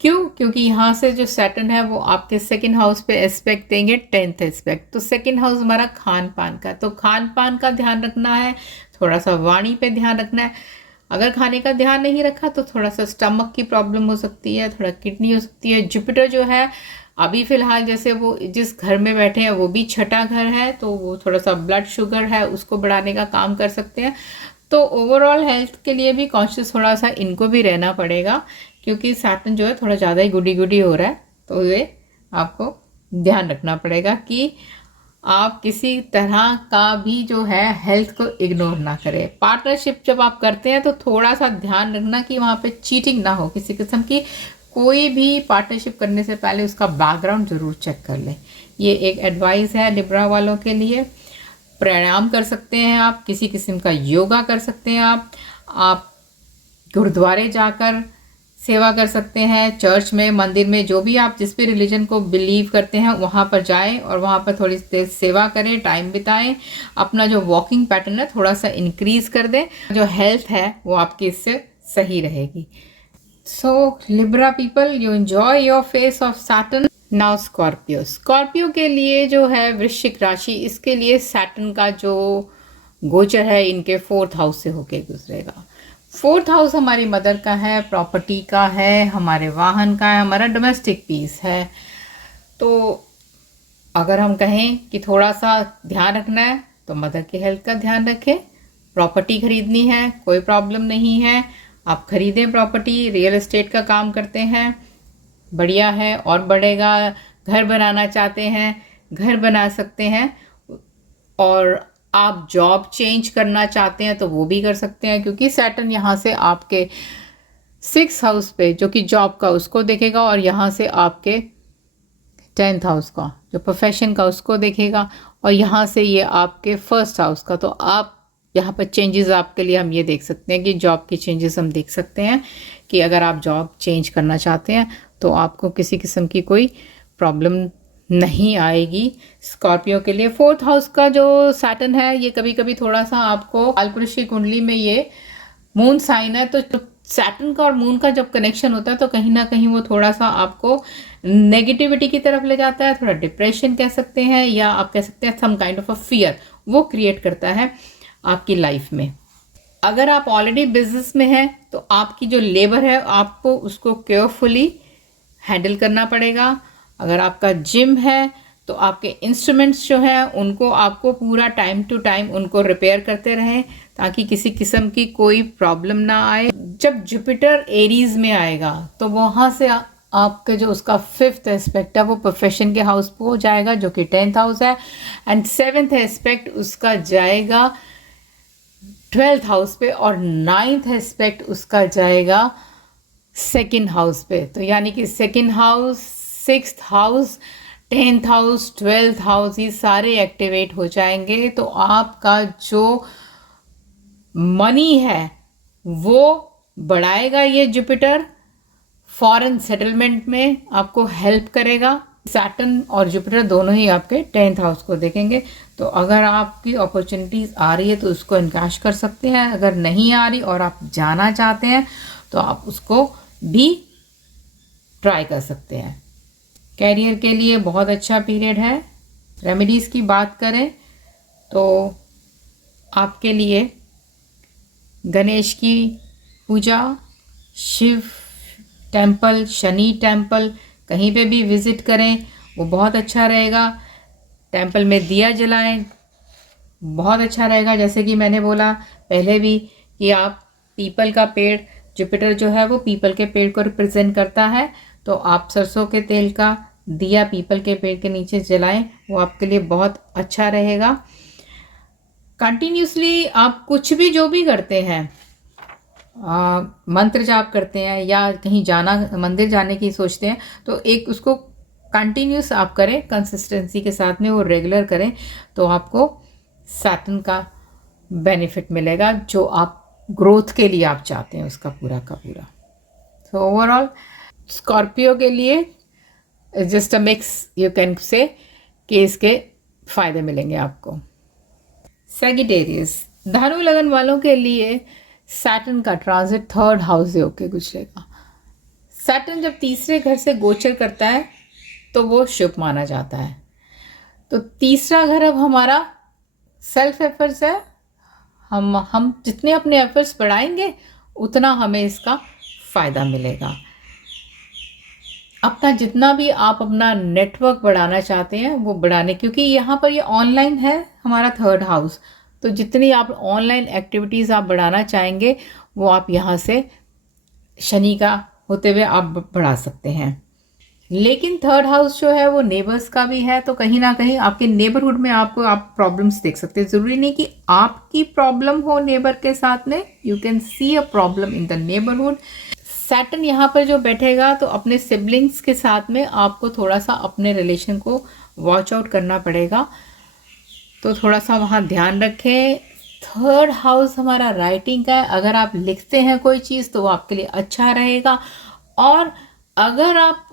क्यों? क्योंकि यहाँ से जो सैटर्न है वो आपके 2nd हाउस पे एस्पेक्ट देंगे, 10th एस्पेक्ट। तो 2nd हाउस हमारा खान पान का, तो खान पान का ध्यान रखना है, थोड़ा सा वाणी पे ध्यान रखना है। अगर खाने का ध्यान नहीं रखा तो थोड़ा सा स्टमक की प्रॉब्लम हो सकती है, थोड़ा किडनी हो सकती है। जुपिटर जो है अभी फ़िलहाल जैसे वो जिस घर में बैठे हैं वो भी 6ठा घर है, तो वो थोड़ा सा ब्लड शुगर है उसको बढ़ाने का काम कर सकते हैं। तो ओवरऑल हेल्थ के लिए भी कॉन्शियस थोड़ा सा इनको भी रहना पड़ेगा, क्योंकि सैटर्न जो है थोड़ा ज़्यादा ही गुडी गुडी हो रहा है। तो ये आपको ध्यान रखना पड़ेगा कि आप किसी तरह का भी जो है हेल्थ को इग्नोर ना करें। पार्टनरशिप जब आप करते हैं तो थोड़ा सा ध्यान रखना कि वहाँ पे चीटिंग ना हो किसी किस्म की। कोई भी पार्टनरशिप करने से पहले उसका बैकग्राउंड ज़रूर चेक कर लें। ये एक एडवाइस है लिब्रा वालों के लिए। प्राणायाम कर सकते हैं आप, किसी किस्म का योगा कर सकते हैं आप गुरुद्वारे जाकर सेवा कर सकते हैं, चर्च में, मंदिर में, जो भी आप जिस भी रिलीजन को बिलीव करते हैं वहाँ पर जाएं और वहाँ पर थोड़ी देर सेवा करें, टाइम बिताएं। अपना जो वॉकिंग पैटर्न है थोड़ा सा इंक्रीज कर दें, जो हेल्थ है वो आपकी इससे सही रहेगी। So Libra people, you enjoy your phase of Saturn. Now Scorpio के लिए जो है वृश्चिक राशि, इसके लिए सैटर्न का जो गोचर है इनके 4th हाउस से होके गुजरेगा। 4th हाउस हमारी मदर का है, प्रॉपर्टी का है, हमारे वाहन का है, हमारा डोमेस्टिक पीस है। तो अगर हम कहें कि थोड़ा सा ध्यान रखना है तो मदर की हेल्थ का ध्यान रखें। प्रॉपर्टी खरीदनी है, कोई प्रॉब्लम नहीं है, आप खरीदें प्रॉपर्टी। रियल एस्टेट का काम करते हैं, बढ़िया है और बढ़ेगा। घर बनाना चाहते हैं, घर बना सकते हैं। और आप जॉब चेंज करना चाहते हैं तो वो भी कर सकते हैं, क्योंकि सैटर्न यहाँ से आपके 6th हाउस पे जो कि जॉब का उसको देखेगा, और यहाँ से आपके 10th हाउस का जो प्रोफेशन का उसको देखेगा। और यहाँ से ये आपके फर्स्ट हाउस का, तो आप यहाँ पर चेंजेस आपके लिए हम ये देख सकते हैं कि जॉब की चेंजेस हम देख सकते हैं कि अगर आप जॉब चेंज करना चाहते हैं तो आपको किसी किस्म की कोई प्रॉब्लम नहीं आएगी। स्कॉर्पियो के लिए फोर्थ हाउस का जो सैटर्न है ये कभी कभी थोड़ा सा आपको, कालपुरुष की कुंडली में ये मून साइन है, तो सैटर्न का और मून का जब कनेक्शन होता है तो कहीं ना कहीं वो थोड़ा सा आपको नेगेटिविटी की तरफ ले जाता है, थोड़ा डिप्रेशन कह सकते हैं, या आप कह सकते हैं some kind of a fear वो क्रिएट करता है आपकी लाइफ में। अगर आप ऑलरेडी बिजनेस में हैं तो आपकी जो लेबर है आपको उसको केयरफुली हैंडल करना पड़ेगा। अगर आपका जिम है तो आपके इंस्ट्रूमेंट्स जो हैं उनको आपको पूरा टाइम टू टाइम उनको रिपेयर करते रहें ताकि किसी किस्म की कोई प्रॉब्लम ना आए। जब जुपिटर एरीज में आएगा तो वहाँ से आपके जो उसका फिफ्थ एस्पेक्ट है वो प्रोफेशन के हाउस पे हो जाएगा जो कि 10th हाउस है, एंड 7th एस्पेक्ट उसका जाएगा 12th हाउस पे, और 9th एस्पेक्ट उसका जाएगा 2nd हाउस पे। तो यानी कि 2nd house, 6th house, 10th house, 12th house ये सारे एक्टिवेट हो जाएंगे। तो आपका जो मनी है वो बढ़ाएगा ये जुपिटर, फॉरेन सेटलमेंट में आपको हेल्प करेगा। सैटर्न और जुपिटर दोनों ही आपके 10th हाउस को देखेंगे। तो अगर आपकी अपॉर्चुनिटीज़ आ रही है तो उसको इनकैश कर सकते हैं, अगर नहीं आ रही और आप जाना चाहते हैं तो आप उसको भी ट्राई कर सकते हैं। कैरियर के लिए बहुत अच्छा पीरियड है। रेमेडीज़ की बात करें तो आपके लिए गणेश की पूजा, शिव टेम्पल, शनि टेम्पल कहीं पे भी विज़िट करें वो बहुत अच्छा रहेगा। टेम्पल में दिया जलाएं, बहुत अच्छा रहेगा। जैसे कि मैंने बोला पहले भी कि आप पीपल का पेड़, जुपिटर जो है वो पीपल के पेड़ को रिप्रेजेंट करता है, तो आप सरसों के तेल का दिया पीपल के पेड़ के नीचे जलाएं, वो आपके लिए बहुत अच्छा रहेगा। कंटिन्यूसली आप कुछ भी जो भी करते हैं, मंत्र जाप करते हैं या कहीं जाना, मंदिर जाने की सोचते हैं, तो एक उसको कंटिन्यूस आप करें, कंसिस्टेंसी के साथ में वो रेगुलर करें, तो आपको सैटर्न का बेनिफिट मिलेगा जो आप ग्रोथ के लिए आप चाहते हैं उसका पूरा का पूरा। तो ओवरऑल स्कॉर्पियो के लिए just a mix you can say कि इसके फायदे मिलेंगे आपको। सैजिटेरियस, धनु लगन वालों के लिए सैटर्न का ट्रांजिट 3rd हाउस से होके गुजरेगा। सैटर्न जब तीसरे घर से गोचर करता है तो वो शुभ माना जाता है। तो तीसरा घर अब हमारा सेल्फ एफर्ट्स है। हम जितने अपने एफर्ट्स बढ़ाएंगे उतना हमें इसका फ़ायदा मिलेगा। अपना जितना भी आप अपना नेटवर्क बढ़ाना चाहते हैं वो बढ़ाने, क्योंकि यहाँ पर ये ऑनलाइन है हमारा 3rd हाउस, तो जितनी आप ऑनलाइन एक्टिविटीज़ आप बढ़ाना चाहेंगे वो आप यहाँ से शनि का होते हुए आप बढ़ा सकते हैं। लेकिन 3rd हाउस जो है वो नेबर्स का भी है, तो कहीं ना कहीं आपके नेबरहुड में आपको आप प्रॉब्लम्स देख सकते हैं। ज़रूरी नहीं कि आपकी प्रॉब्लम हो नेबर के साथ में, you can see a problem in the neighbourhood. Saturn यहाँ पर जो बैठेगा तो अपने सिबलिंग्स के साथ में आपको थोड़ा सा अपने रिलेशन को वॉच आउट करना पड़ेगा, तो थोड़ा सा वहाँ ध्यान रखें। 3rd हाउस हमारा राइटिंग का है, अगर आप लिखते हैं कोई चीज़ तो वो आपके लिए अच्छा रहेगा, और अगर आप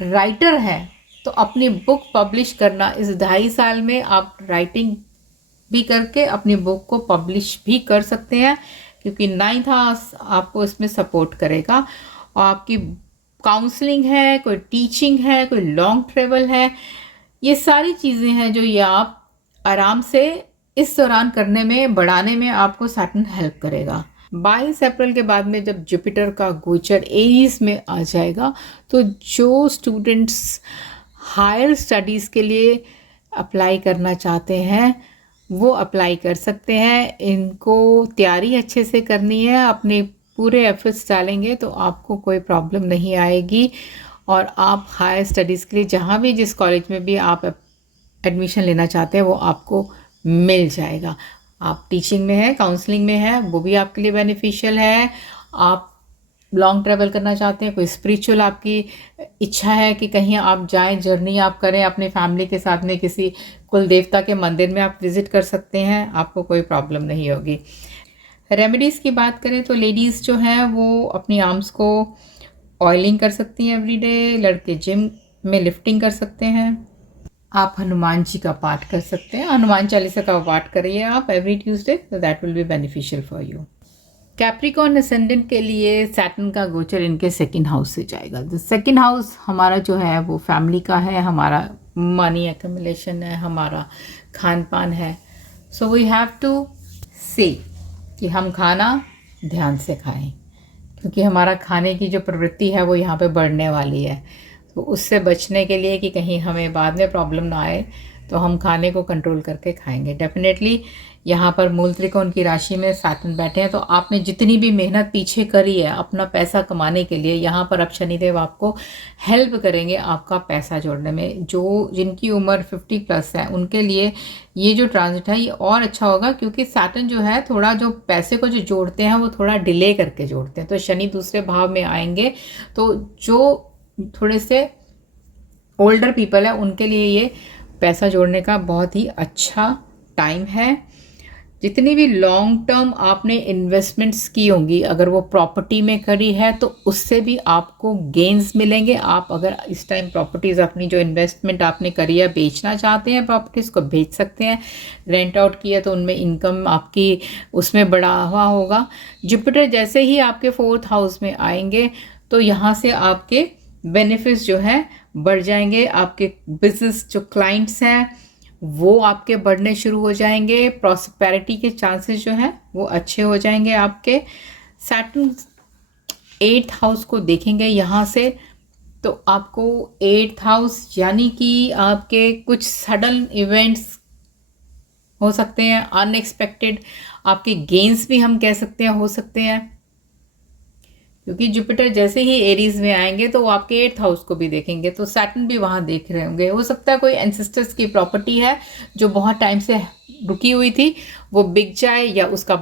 राइटर हैं तो अपनी बुक पब्लिश करना, इस 2.5 साल में आप राइटिंग भी करके अपनी बुक को पब्लिश भी कर सकते हैं, क्योंकि 9th हाउस आपको इसमें सपोर्ट करेगा। और आपकी काउंसलिंग है, कोई टीचिंग है, कोई लॉन्ग ट्रेवल है, ये सारी चीज़ें हैं जो ये आप आराम से इस दौरान करने में, बढ़ाने में आपको सैटर्न हेल्प करेगा। 22 अप्रैल के बाद में जब जुपिटर का गोचर एरीज में आ जाएगा तो जो स्टूडेंट्स हायर स्टडीज़ के लिए अप्लाई करना चाहते हैं वो अप्लाई कर सकते हैं। इनको तैयारी अच्छे से करनी है, अपने पूरे एफर्ट्स डालेंगे तो आपको कोई प्रॉब्लम नहीं आएगी, और आप हायर स्टडीज़ के लिए जहाँ भी, जिस कॉलेज में भी आप एडमिशन लेना चाहते हैं वो आपको मिल जाएगा। आप टीचिंग में है, काउंसलिंग में है, वो भी आपके लिए बेनिफिशियल है। आप लॉन्ग ट्रैवल करना चाहते हैं, कोई स्पिरिचुअल आपकी इच्छा है कि कहीं आप जाएं, जर्नी आप करें अपनी फैमिली के साथ में, किसी कुल देवता के मंदिर में आप विज़िट कर सकते हैं, आपको कोई प्रॉब्लम नहीं होगी। रेमेडीज़ की बात करें तो लेडीज़ जो हैं वो अपनी आर्म्स को ऑयलिंग कर सकती हैं एवरीडे, लड़के जिम में लिफ्टिंग कर सकते हैं, आप हनुमान जी का पाठ कर सकते हैं, हनुमान चालीसा का पाठ करिए आप एवरी ट्यूसडे, तो that will be beneficial for you. Capricorn ascendant के लिए सैटर्न का गोचर इनके सेकंड हाउस से जाएगा। तो सेकंड हाउस हमारा जो है वो फैमिली का है, हमारा मनी एक्यूमुलेशन है, हमारा खान पान है। सो वी हैव टू से कि हम खाना ध्यान से खाएं, क्योंकि हमारा खाने की जो प्रवृत्ति है वो यहाँ पे बढ़ने वाली है। तो उससे बचने के लिए कि कहीं हमें बाद में प्रॉब्लम ना आए, तो हम खाने को कंट्रोल करके खाएंगे। डेफिनेटली यहाँ पर मूल त्रिकोण की राशि में सैटर्न बैठे हैं, तो आपने जितनी भी मेहनत पीछे करी है अपना पैसा कमाने के लिए, यहाँ पर अब शनिदेव आपको हेल्प करेंगे आपका पैसा जोड़ने में। जो जिनकी उम्र 50+ है उनके लिए ये जो ट्रांजिट है ये और अच्छा होगा, क्योंकि सैटर्न जो है थोड़ा जो पैसे को जो जोड़ते हैं वो थोड़ा डिले करके जोड़ते हैं। तो शनि दूसरे भाव में आएंगे, तो जो थोड़े से ओल्डर पीपल है उनके लिए ये पैसा जोड़ने का बहुत ही अच्छा टाइम है। जितनी भी लॉन्ग टर्म आपने इन्वेस्टमेंट्स की होंगी, अगर वो प्रॉपर्टी में करी है तो उससे भी आपको गेन्स मिलेंगे। आप अगर इस टाइम प्रॉपर्टीज़ अपनी जो इन्वेस्टमेंट आपने करी है बेचना चाहते हैं, प्रॉपर्टीज़ को बेच सकते हैं। रेंट आउट किया तो उनमें इनकम आपकी उसमें बढ़ावा होगा। जुपिटर जैसे ही आपके 4th हाउस में आएंगे तो यहाँ से आपके बेनिफिट्स जो हैं बढ़ जाएंगे। आपके बिजनेस जो क्लाइंट्स हैं वो आपके बढ़ने शुरू हो जाएंगे। प्रॉस्पेरिटी के चांसेस जो हैं वो अच्छे हो जाएंगे आपके। सैटर्न 8th हाउस को देखेंगे यहाँ से, तो आपको 8th हाउस यानी कि आपके कुछ सडन इवेंट्स हो सकते हैं, अनएक्सपेक्टेड आपके गेन्स भी हम कह सकते हैं हो सकते हैं, क्योंकि जुपिटर जैसे ही एरीज में आएंगे तो वो आपके 8th हाउस को भी देखेंगे, तो सैटर्न भी वहाँ देख रहे होंगे। हो सकता है कोई एंसेस्टर्स की प्रॉपर्टी है जो बहुत टाइम से रुकी हुई थी वो बिक जाए, या उसका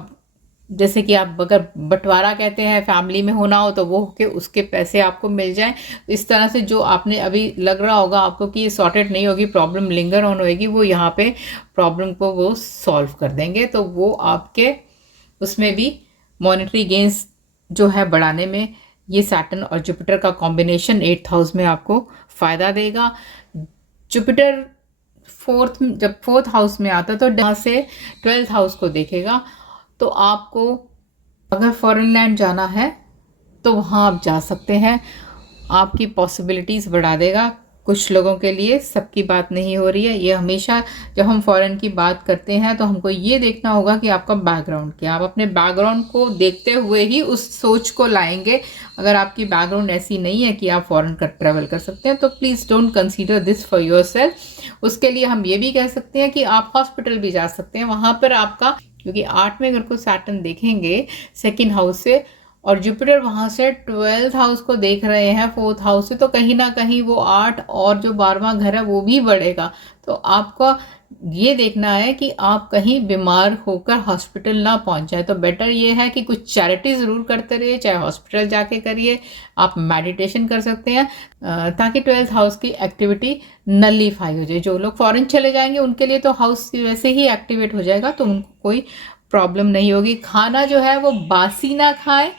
जैसे कि आप अगर बंटवारा कहते हैं फैमिली में होना हो तो वो के उसके पैसे आपको मिल जाएं। इस तरह से जो आपने अभी लग रहा होगा आपको कि ये सॉर्टेड नहीं होगी, प्रॉब्लम लिंगर ऑन होएगी, वो यहाँ पे प्रॉब्लम को वो सॉल्व कर देंगे। तो वो आपके उसमें भी मॉनेटरी गेन्स जो है बढ़ाने में ये सैटर्न और जुपिटर का कॉम्बिनेशन 8th हाउस में आपको फ़ायदा देगा। जुपिटर जब 4th हाउस में आता है तो यहाँ से 12th हाउस को देखेगा, तो आपको अगर फॉरेन लैंड जाना है तो वहाँ आप जा सकते हैं, आपकी पॉसिबिलिटीज़ बढ़ा देगा। कुछ लोगों के लिए, सबकी बात नहीं हो रही है। ये हमेशा जब हम फॉरेन की बात करते हैं तो हमको ये देखना होगा कि आपका बैकग्राउंड क्या, आप अपने बैकग्राउंड को देखते हुए ही उस सोच को लाएंगे। अगर आपकी बैकग्राउंड ऐसी नहीं है कि आप फॉरेन का ट्रैवल कर सकते हैं तो please don't consider this for yourself. उसके लिए हम ये भी कह सकते हैं कि आप हॉस्पिटल भी जा सकते हैं, वहाँ पर आपका, क्योंकि 8वें घर को सैटर्न देखेंगे 2nd हाउस से और जुपिटर वहाँ से 12th हाउस को देख रहे हैं 4th हाउस से, तो कहीं ना कहीं वो 8 और जो 12वां घर है वो भी बढ़ेगा। तो आपका ये देखना है कि आप कहीं बीमार होकर हॉस्पिटल ना पहुँच जाए। तो बेटर ये है कि कुछ चैरिटी ज़रूर करते रहिए, चाहे हॉस्पिटल जाके करिए, आप मेडिटेशन कर सकते हैं ताकि 12th हाउस की एक्टिविटी नलीफाई हो जाए। जो लोग फॉरेन चले जाएंगे उनके लिए तो हाउस वैसे ही एक्टिवेट हो जाएगा, तो उनको कोई प्रॉब्लम नहीं होगी। खाना जो है वो बासी ना खाएं,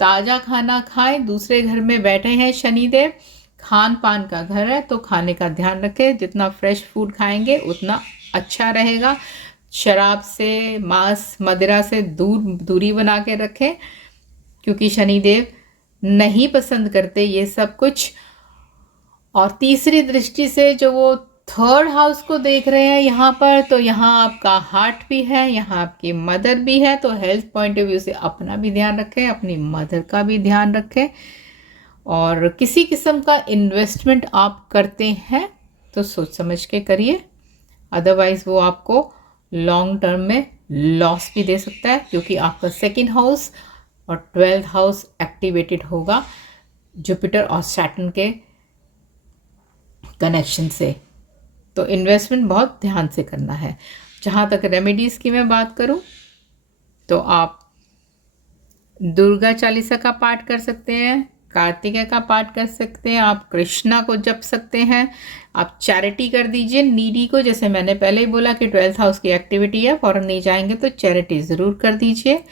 ताज़ा खाना खाएं। दूसरे घर में बैठे हैं शनिदेव, खान पान का घर है तो खाने का ध्यान रखें, जितना फ्रेश फूड खाएंगे उतना अच्छा रहेगा। शराब से, मांस मदिरा से दूरी बना के रखें, क्योंकि शनिदेव नहीं पसंद करते ये सब कुछ। और तीसरी दृष्टि से जो वो 3rd हाउस को देख रहे हैं यहाँ पर, तो यहाँ आपका हार्ट भी है, यहाँ आपकी मदर भी है, तो हेल्थ पॉइंट ऑफ व्यू से अपना भी ध्यान रखें, अपनी मदर का भी ध्यान रखें। और किसी किस्म का इन्वेस्टमेंट आप करते हैं तो सोच समझ के करिए, अदरवाइज़ वो आपको लॉन्ग टर्म में लॉस भी दे सकता है, क्योंकि आपका 2nd हाउस और 12th हाउस एक्टिवेटेड होगा जुपिटर और सैटर्न के कनेक्शन से। तो इन्वेस्टमेंट बहुत ध्यान से करना है। जहाँ तक रेमेडीज़ की मैं बात करूँ तो आप दुर्गा चालीसा का पाठ कर सकते हैं, कार्तिकेय का पाठ कर सकते हैं, आप कृष्णा को जप सकते हैं, आप चैरिटी कर दीजिए नीडी को। जैसे मैंने पहले ही बोला कि 12th हाउस की एक्टिविटी है, फॉरन नहीं जाएंगे तो चैरिटी ज़रूर कर दीजिए।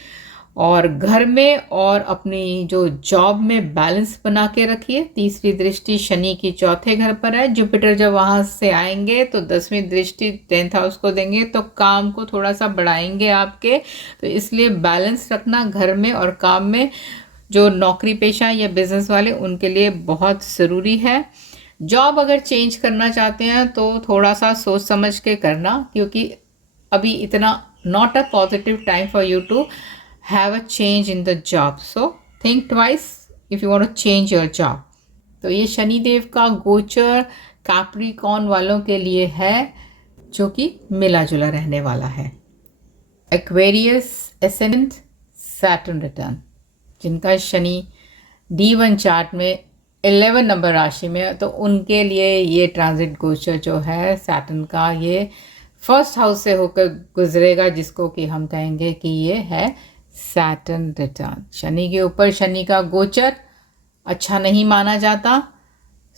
और घर में और अपनी जो जॉब में बैलेंस बना के रखिए। तीसरी दृष्टि शनि की चौथे घर पर है, जुपिटर जब वहाँ से आएंगे तो 10वीं दृष्टि 10th हाउस को देंगे, तो काम को थोड़ा सा बढ़ाएंगे आपके। तो इसलिए बैलेंस रखना घर में और काम में, जो नौकरी पेशा या बिजनेस वाले उनके लिए बहुत ज़रूरी है। जॉब अगर चेंज करना चाहते हैं तो थोड़ा सा सोच समझ के करना, क्योंकि अभी इतना not a positive time for you to have a change in the job, so think twice if you want to change your job। तो ये शनिदेव का गोचर कैप्रिकॉर्न वालों के लिए है, जो कि मिला जुला रहने वाला है। एक्वेरियस एसेंडेंट सैटर्न रिटर्न, जिनका शनि D1 चार्ट में 11 नंबर राशि में है, तो उनके लिए ये ट्रांजिट गोचर जो है सैटर्न का, ये फर्स्ट हाउस से होकर गुजरेगा, जिसको कि हम कहेंगे कि ये है सैटर्न रिटर्न। शनि के ऊपर शनि का गोचर अच्छा नहीं माना जाता।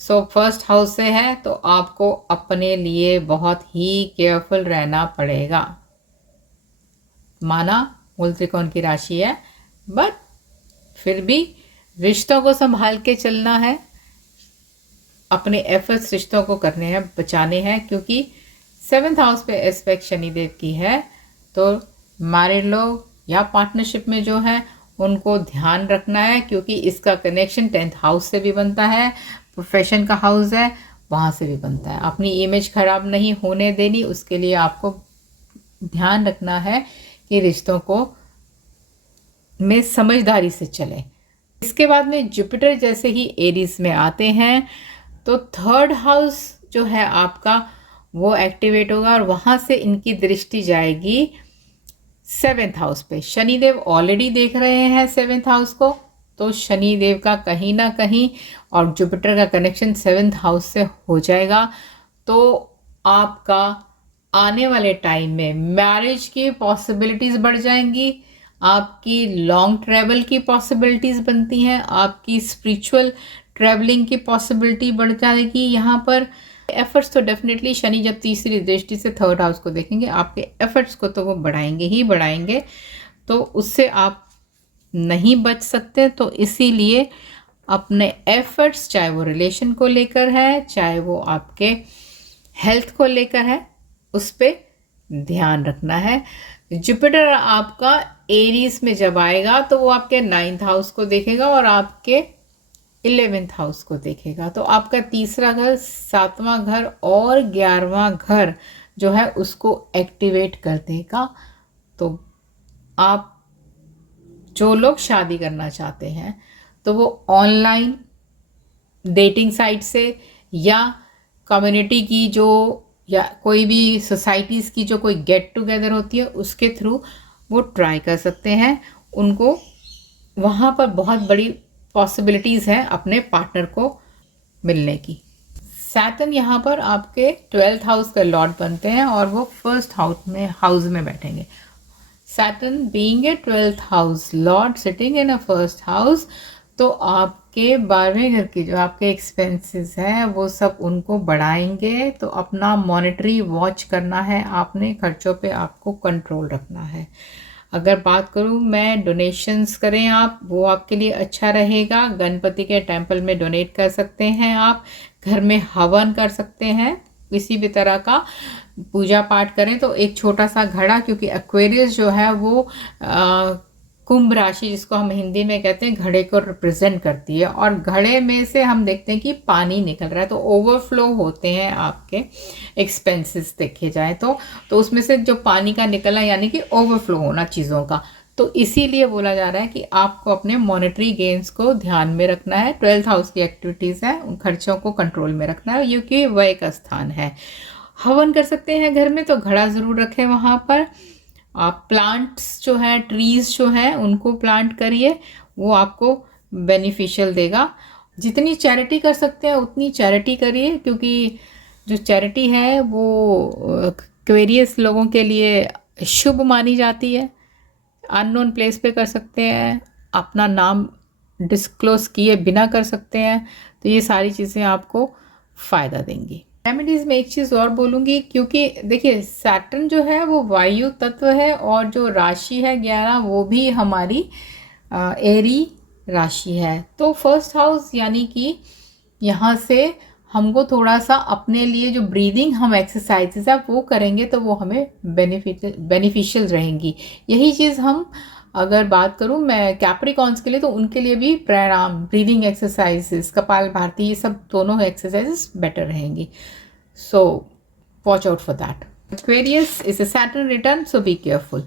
सो फर्स्ट हाउस से है तो आपको अपने लिए बहुत ही केयरफुल रहना पड़ेगा। माना मूल त्रिकोण की राशि है, बट फिर भी रिश्तों को संभाल के चलना है, अपने एफर्ट्स रिश्तों को करने हैं, बचाने हैं, क्योंकि 7th हाउस पे एस्पेक्ट शनिदेव की है। तो मैरिड लोग या पार्टनरशिप में जो है उनको ध्यान रखना है, क्योंकि इसका कनेक्शन 10th हाउस से भी बनता है, प्रोफेशन का हाउस है वहाँ से भी बनता है। अपनी इमेज खराब नहीं होने देनी, उसके लिए आपको ध्यान रखना है कि रिश्तों को में समझदारी से चले। इसके बाद में जुपिटर जैसे ही एरीज में आते हैं तो 3rd हाउस जो है आपका वो एक्टिवेट होगा, और वहाँ से इनकी दृष्टि जाएगी 7th हाउस पे। शनिदेव ऑलरेडी देख रहे हैं 7th हाउस को, तो शनिदेव का कहीं ना कहीं और जुपिटर का कनेक्शन 7th हाउस से हो जाएगा। तो आपका आने वाले टाइम में मैरिज की पॉसिबिलिटीज़ बढ़ जाएंगी, आपकी लॉन्ग ट्रैवल की पॉसिबिलिटीज़ बनती हैं, आपकी स्पिरिचुअल ट्रैवलिंग की पॉसिबिलिटी बढ़ जाएगी। यहाँ पर एफर्ट्स तो डेफिनेटली शनि जब तीसरी दृष्टि से 3rd हाउस को देखेंगे, आपके एफर्ट्स को तो वो बढ़ाएंगे ही बढ़ाएंगे, तो उससे आप नहीं बच सकते। तो इसीलिए अपने एफर्ट्स, चाहे वो रिलेशन को लेकर है, चाहे वो आपके हेल्थ को लेकर है, उस पर ध्यान रखना है। जुपिटर आपका एरीज में जब आएगा तो वो आपके 9th हाउस को देखेगा और आपके 11th हाउस को देखेगा। तो आपका तीसरा घर, 7वां घर और 11वां घर जो है उसको एक्टिवेट कर देगा। तो आप जो लोग शादी करना चाहते हैं तो वो ऑनलाइन डेटिंग साइट से या कम्युनिटी की जो या कोई भी सोसाइटीज़ की जो कोई गेट टुगेदर होती है उसके थ्रू वो ट्राई कर सकते हैं। उनको वहाँ पर बहुत बड़ी पॉसिबिलिटीज़ हैं अपने पार्टनर को मिलने की। सैटर्न यहाँ पर आपके 12th हाउस का लॉर्ड बनते हैं और वो फर्स्ट हाउस में बैठेंगे। Saturn being a 12th house Lord sitting in a first house, तो आपके 12वें घर की जो आपके एक्सपेंसेस हैं वो सब उनको बढ़ाएंगे। तो अपना मॉनेटरी वॉच करना है आपने, खर्चों पे आपको कंट्रोल रखना है। अगर बात करूँ मैं डोनेशंस करें आप, वो आपके लिए अच्छा रहेगा। गणपति के टेम्पल में डोनेट कर सकते हैं आप, घर में हवन कर सकते हैं, किसी भी तरह का पूजा पाठ करें। तो एक छोटा सा घड़ा, क्योंकि एक्वेरियस जो है वो कुंभ राशि जिसको हम हिंदी में कहते हैं घड़े को रिप्रेजेंट करती है, और घड़े में से हम देखते हैं कि पानी निकल रहा है, तो ओवरफ्लो होते हैं आपके एक्सपेंसेस देखे जाए तो उसमें से जो पानी का निकलना यानी कि ओवरफ्लो होना चीज़ों का। तो इसीलिए बोला जा रहा है कि आपको अपने मॉनेटरी गेन्स को ध्यान में रखना है। 12th हाउस की एक्टिविटीज़ हैं, उन खर्चों को कंट्रोल में रखना है, क्योंकि वह एक स्थान है। हवन कर सकते हैं घर में, तो घड़ा ज़रूर रखें वहाँ पर। आप प्लांट्स जो है, ट्रीज़ जो हैं उनको प्लांट करिए, वो आपको बेनिफिशियल देगा। जितनी चैरिटी कर सकते हैं उतनी चैरिटी करिए, क्योंकि जो चैरिटी है वो एक्वेरियस लोगों के लिए शुभ मानी जाती है। अननोन प्लेस पे कर सकते हैं, अपना नाम डिस्क्लोज किए बिना कर सकते हैं, तो ये सारी चीज़ें आपको फ़ायदा देंगी। रेमेडीज़ में एक चीज़ और बोलूँगी, क्योंकि देखिए सैटर्न जो है वो वायु तत्व है और जो राशि है 11 वो भी हमारी एरी राशि है। तो फर्स्ट हाउस यानी कि यहाँ से हमको थोड़ा सा अपने लिए जो ब्रीदिंग हम एक्सरसाइजेज है वो करेंगे तो वो हमें बेनिफिशियल रहेंगी। यही चीज़ हम अगर बात करूँ मैं कैप्रिकॉन्स के लिए, तो उनके लिए भी प्राणायाम, ब्रीदिंग एक्सरसाइजेस, कपालभाति, ये सब दोनों एक्सरसाइजेस बेटर रहेंगी। So watch out for that. Aquarius is a Saturn return, so be careful.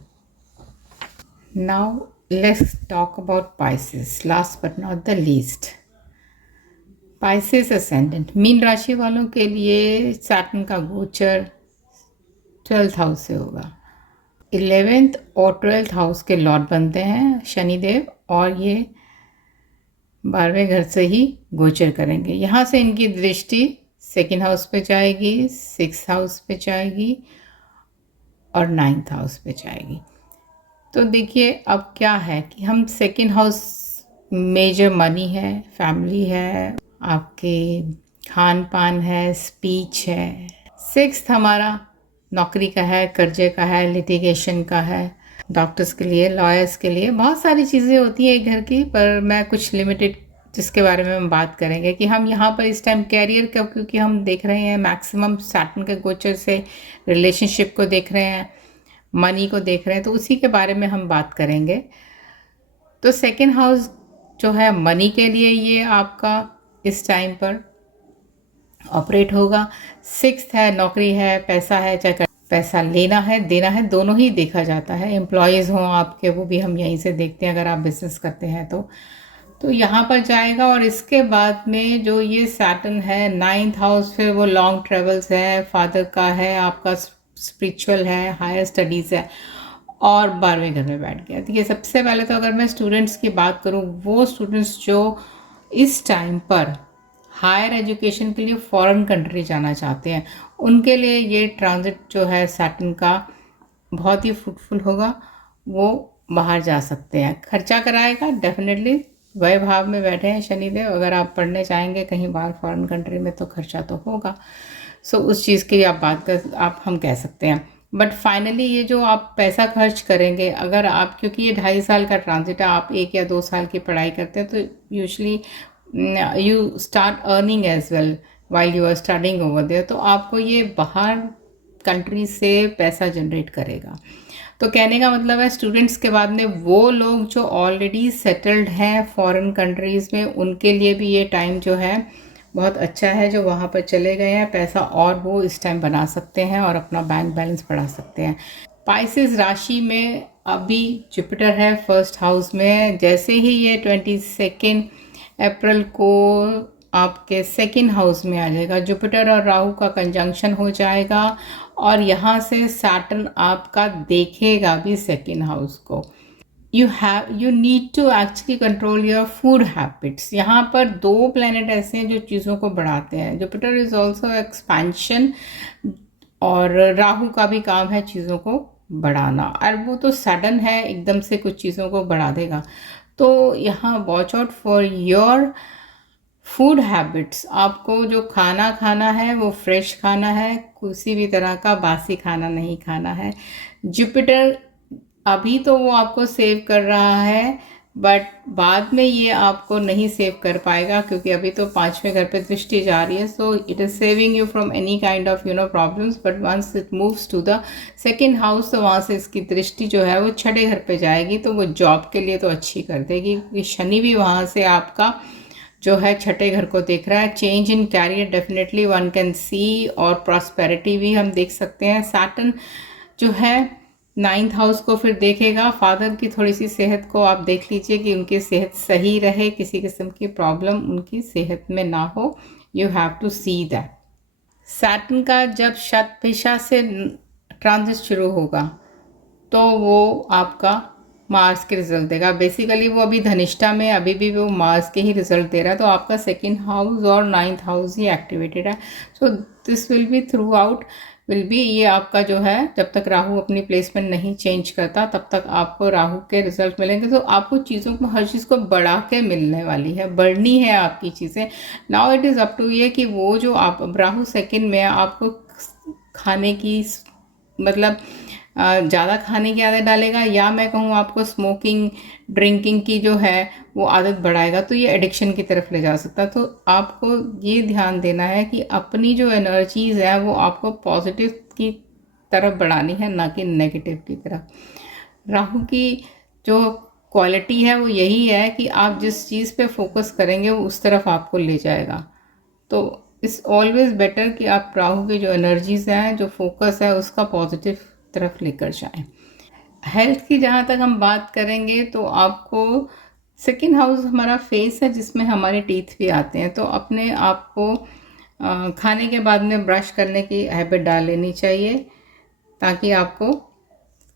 Now let's talk about Pisces, last but not the least. Pisces ascendant, mean राशि वालों के लिए सैटर्न का गोचर 12th हाउस से होगा। 11th और 12th हाउस के लॉर्ड बनते हैं शनिदेव, और ये 12वें घर से ही गोचर करेंगे। यहाँ से इनकी दृष्टि 2nd हाउस पे जाएगी, 6th हाउस पे जाएगी और 9th हाउस पे जाएगी। तो देखिए अब क्या है कि हम 2nd हाउस मेजर मनी है, फैमिली है, आपके खान पान है, स्पीच है। 6th हमारा नौकरी का है, कर्जे का है, लिटिगेशन का है, डॉक्टर्स के लिए, लॉयर्स के लिए, बहुत सारी चीज़ें होती है एक घर की। पर मैं कुछ लिमिटेड जिसके बारे में हम बात करेंगे कि हम यहाँ पर इस टाइम कैरियर का, क्योंकि हम देख रहे हैं मैक्सिमम सैटर्न के गोचर से रिलेशनशिप को देख रहे हैं, मनी को देख रहे हैं, तो उसी के बारे में हम बात करेंगे। तो 2nd हाउस जो है मनी के लिए ये आपका इस टाइम पर ऑपरेट होगा। 6th है, नौकरी है, पैसा है, चाहे पैसा लेना है देना है दोनों ही देखा जाता है। एम्प्लॉयज़ हों आपके, वो भी हम यहीं से देखते हैं अगर आप बिजनेस करते हैं तो यहाँ पर जाएगा। और इसके बाद में जो ये सैटर्न है 9th हाउस, फिर वो लॉन्ग ट्रेवल्स है, फादर का है, आपका स्पिरिचुअल है, हायर स्टडीज़ है, और 12वें घर में बैठ गया। देखिए सबसे पहले तो अगर मैं स्टूडेंट्स की बात करूँ, वो स्टूडेंट्स जो इस टाइम पर हायर एजुकेशन के लिए फॉरेन कंट्री जाना चाहते हैं, उनके लिए ये ट्रांजिट जो है सैटर्न का बहुत ही फ्रूटफुल होगा। वो बाहर जा सकते हैं, खर्चा कराएगा डेफिनेटली। वह भाव में बैठे हैं शनिदेव, अगर आप पढ़ने चाहेंगे कहीं बाहर फॉरेन कंट्री में तो खर्चा तो होगा। सो उस चीज़ की आप हम कह सकते हैं। बट फाइनली ये जो आप पैसा खर्च करेंगे, अगर आप, क्योंकि ये 2.5 साल का ट्रांजिट है, आप 1 या 2 साल की पढ़ाई करते हैं तो usually you start earning as well while you are studying over there, तो आपको ये बाहर कंट्री से पैसा जनरेट करेगा। तो कहने का मतलब है स्टूडेंट्स के बाद में वो लोग जो ऑलरेडी सेटल्ड हैं फॉरेन कंट्रीज़ में, उनके लिए भी ये टाइम जो है बहुत अच्छा है, जो वहाँ पर चले गए हैं पैसा, और वो इस टाइम बना सकते हैं और अपना बैंक बैलेंस बढ़ा सकते हैं। पाइसेस राशि में अभी जुपिटर है 1st हाउस में। जैसे ही ये 22 अप्रैल को आपके 2nd हाउस में आ जाएगा, जुपिटर और राहु का कंजंक्शन हो जाएगा, और यहाँ से सैटर्न आपका देखेगा भी 2nd हाउस को। You need to actually control your food habits. यहाँ पर 2 प्लैनेट ऐसे हैं जो चीज़ों को बढ़ाते हैं। जुपिटर इज़ ऑल्सो एक्सपेंशन, और राहु का भी काम है चीज़ों को बढ़ाना, और वो तो सडन है, एकदम से कुछ चीज़ों को बढ़ा देगा। तो यहाँ watch out for your food habits. आपको जो खाना खाना है वो फ्रेश खाना है, किसी भी तरह का बासी खाना नहीं खाना है। जुपिटर अभी तो वो आपको सेव कर रहा है, बट बाद में ये आपको नहीं सेव कर पाएगा, क्योंकि अभी तो 5वें घर पे दृष्टि जा रही है। So it is saving you from any kind of problems, but once it moves to the 2nd house, तो वहाँ से इसकी दृष्टि जो है वो 6ठे घर पे जाएगी, तो वो जॉब के लिए तो अच्छी कर देगी, क्योंकि शनि भी वहाँ से आपका जो है 6ठे घर को देख रहा है। Change in career definitely one can see, और प्रॉस्पेरिटी भी हम देख सकते हैं। सैटर्न जो है 9th हाउस को फिर देखेगा। फादर की थोड़ी सी सेहत को आप देख लीजिए कि उनकी सेहत सही रहे, किसी किस्म की प्रॉब्लम उनकी सेहत में ना हो। You have to see that. Saturn का जब शतभिषा से ट्रांजिट शुरू होगा तो वो आपका मार्स के रिजल्ट देगा। बेसिकली वो अभी धनिष्ठा में, अभी भी वो मार्स के ही रिजल्ट दे रहा है, तो आपका 2nd हाउस और 9th हाउस ही एक्टिवेटेड है। So this will be through out will be, ये आपका जो है जब तक राहु अपनी प्लेसमेंट नहीं चेंज करता तब तक आपको राहु के रिजल्ट मिलेंगे। तो आपको चीज़ों को, हर चीज़ को बढ़ा के मिलने वाली है, बढ़नी है आपकी चीज़ें। Now it is up to ये कि वो जो आप राहु सेकंड में आपको खाने की, मतलब ज़्यादा खाने की आदत डालेगा, या मैं कहूँ आपको स्मोकिंग ड्रिंकिंग की जो है वो आदत बढ़ाएगा, तो ये एडिक्शन की तरफ ले जा सकता है। तो आपको ये ध्यान देना है कि अपनी जो एनर्जीज़ है वो आपको पॉजिटिव की तरफ बढ़ानी है, ना कि नेगेटिव की तरफ। राहु की जो क्वालिटी है वो यही है कि आप जिस चीज़ पे फोकस करेंगे वो उस तरफ आपको ले जाएगा। तो इट्स ऑलवेज बेटर कि आप राहु की जो एनर्जीज़ हैं, जो फोकस है, उसका पॉजिटिव तरफ लेकर जाएं। हेल्थ की जहाँ तक हम बात करेंगे तो आपको सेकेंड हाउस हमारा फेस है, जिसमें हमारे टीथ भी आते हैं। तो अपने आप को खाने के बाद में ब्रश करने की हैबिट डाल लेनी चाहिए, ताकि आपको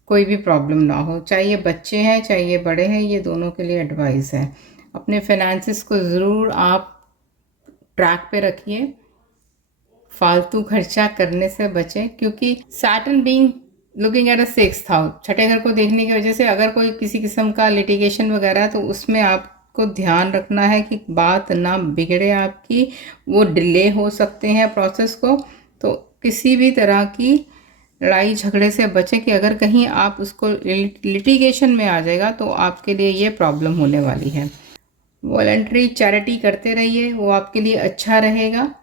कोई भी प्रॉब्लम ना हो। चाहे ये बच्चे हैं चाहे ये बड़े हैं, ये दोनों के लिए एडवाइस है। अपने फाइनेंसिस को ज़रूर आप ट्रैक पे रखिए, फालतू खर्चा करने से बचें, क्योंकि Saturn being looking at a sixth house, छठे घर को देखने की वजह से अगर कोई किसी किस्म का लिटिगेशन वगैरह है तो उसमें आपको ध्यान रखना है कि बात ना बिगड़े आपकी, वो डिले हो सकते हैं प्रोसेस को। तो किसी भी तरह की लड़ाई झगड़े से बचें कि अगर कहीं आप उसको लिटिगेशन में आ जाएगा तो आपके लिए ये प्रॉब्लम होने वाली है। वॉलंटरी चैरिटी करते रहिए, वो आपके लिए अच्छा रहेगा।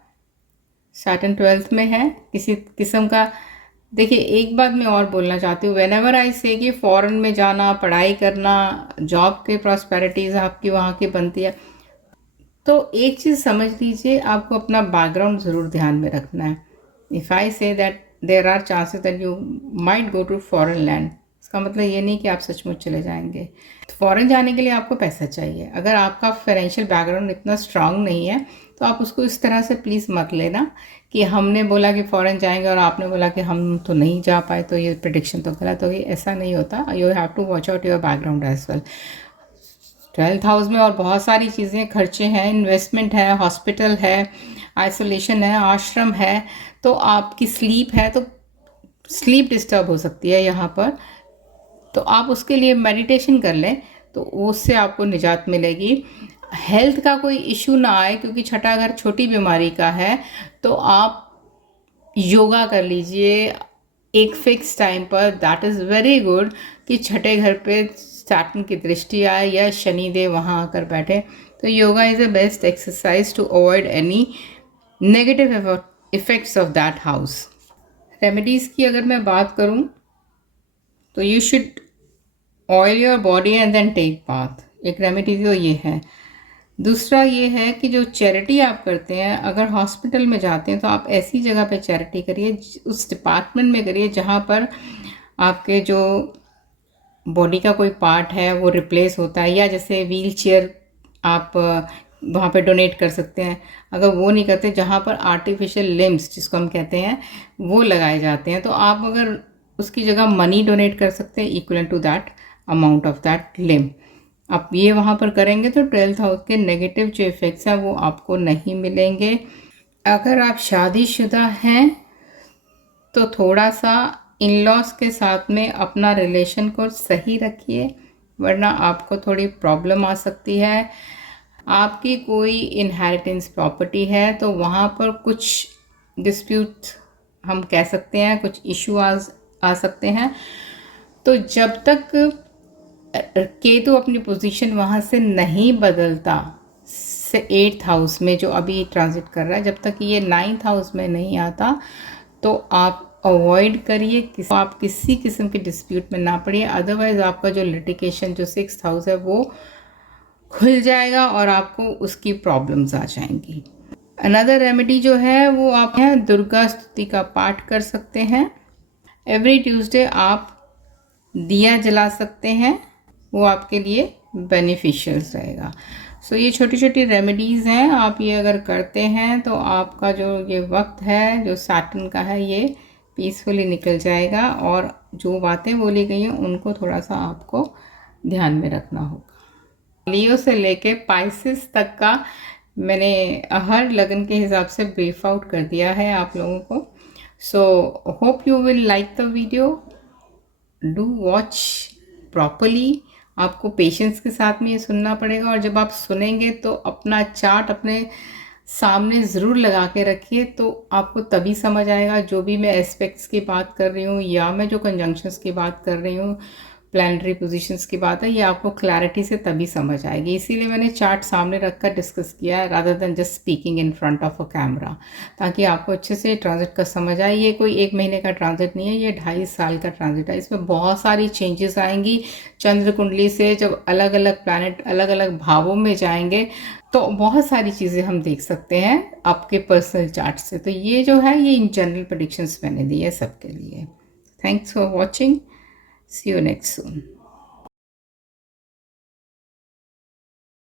सैटर्न 12th में है, किसी किस्म का, देखिए एक बात मैं और बोलना चाहती हूँ, वेन एवर आई से कि फ़ॉरेन में जाना, पढ़ाई करना, जॉब के प्रॉस्पेरिटीज़ आपकी वहाँ की बनती है, तो एक चीज़ समझ लीजिए, आपको अपना बैकग्राउंड ज़रूर ध्यान में रखना है। If I say that there are chances that you might go to foreign land, इसका मतलब ये नहीं कि आप सचमुच चले जाएंगे। फॉरेन जाने के लिए आपको पैसा चाहिए। अगर आपका फाइनेंशियल बैकग्राउंड इतना स्ट्रांग नहीं है तो आप उसको इस तरह से प्लीज़ मत लेना कि हमने बोला कि फ़ॉरेन जाएंगे और आपने बोला कि हम तो नहीं जा पाए, तो ये प्रेडिक्शन तो गलत होगी। ऐसा नहीं होता। You have to watch out your background as well. 12th house में और बहुत सारी चीज़ें, खर्चे हैं, इन्वेस्टमेंट है, हॉस्पिटल है, आइसोलेशन है, आश्रम है, तो आपकी स्लीप है, तो स्लीप डिस्टर्ब हो सकती है यहाँ पर। तो आप उसके लिए मेडिटेशन कर लें तो उससे आपको निजात मिलेगी। हेल्थ का कोई इशू ना आए, क्योंकि छठा घर छोटी बीमारी का है, तो आप योगा कर लीजिए एक फिक्स टाइम पर। दैट इज़ वेरी गुड कि छठे घर पे सैटर्न की दृष्टि आए या शनिदेव वहाँ आकर बैठे। तो yoga is a best exercise to avoid any negative effects of that house. Remedies की अगर मैं बात करूँ तो you should oil your body and then take bath, एक रेमेडी तो ये है। दूसरा ये है कि जो चैरिटी आप करते हैं, अगर हॉस्पिटल में जाते हैं तो आप ऐसी जगह पे चैरिटी करिए, उस डिपार्टमेंट में करिए जहाँ पर आपके जो बॉडी का कोई पार्ट है वो रिप्लेस होता है, या जैसे व्हील चेयर आप वहाँ पे डोनेट कर सकते हैं। अगर वो नहीं करते, जहाँ पर आर्टिफिशियल लिम्स जिसको हम कहते हैं वो लगाए जाते हैं, तो आप अगर उसकी जगह मनी डोनेट कर सकते हैं equal to that amount of that limit. आप ये वहाँ पर करेंगे तो 12th हाउस के नेगेटिव जो इफ़ेक्ट्स हैं वो आपको नहीं मिलेंगे। अगर आप शादीशुदा हैं तो थोड़ा सा इन लॉज के साथ में अपना रिलेशन को सही रखिए, वरना आपको थोड़ी प्रॉब्लम आ सकती है। आपकी कोई इनहेरिटेंस प्रॉपर्टी है तो वहाँ पर कुछ डिस्प्यूट हम कह सकते हैं, कुछ इशू आ सकते हैं। तो जब तक केतु अपनी पोजीशन वहाँ से नहीं बदलता, से 8th हाउस में जो अभी ट्रांजिट कर रहा है, जब तक ये 9th हाउस में नहीं आता तो आप अवॉइड करिए, आप किसी किस्म के डिस्प्यूट में ना पड़िए। अदरवाइज़ आपका जो लिटिगेशन जो 6th हाउस है वो खुल जाएगा और आपको उसकी प्रॉब्लम्स आ जाएंगी। अनदर रेमेडी जो है वो आप दुर्गा स्तुति का पाठ कर सकते हैं। एवरी ट्यूसडे आप दिया जला सकते हैं, वो आपके लिए बेनिफिशियल रहेगा। सो ये छोटी छोटी रेमेडीज़ हैं, आप ये अगर करते हैं तो आपका जो ये वक्त है जो सैटर्न का है ये पीसफुली निकल जाएगा, और जो बातें बोली गई हैं उनको थोड़ा सा आपको ध्यान में रखना होगा। लियो से लेके पाइसिस तक का मैंने हर लगन के हिसाब से ब्रीफ आउट कर दिया है आप लोगों को। So hope you will like the video. Do watch properly. आपको पेशेंस के साथ में ये सुनना पड़ेगा, और जब आप सुनेंगे तो अपना चार्ट अपने सामने ज़रूर लगा के रखिए, तो आपको तभी समझ आएगा जो भी मैं एस्पेक्ट्स की बात कर रही हूँ या मैं जो कंजंक्शंस की बात कर रही हूँ, प्लानिटरी पोजीशंस की बात है, ये आपको क्लैरिटी से तभी समझ आएगी। इसीलिए मैंने चार्ट सामने रखकर डिस्कस किया है rather than just speaking in front of a camera, ताकि आपको अच्छे से ट्रांजिट का समझ आए। ये कोई 1 महीने का ट्रांजिट नहीं है, ये 2.5 साल का ट्रांजिट है। इसमें बहुत सारी चेंजेस आएंगी। चंद्र कुंडली से जब अलग अलग प्लैनेट अलग अलग भावों में जाएंगे तो बहुत सारी चीज़ें हम देख सकते हैं आपके पर्सनल चार्ट से। तो ये जो है ये इन जनरल प्रेडिक्शंस मैंने दी है सबके लिए। Thanks for watching. See you next soon.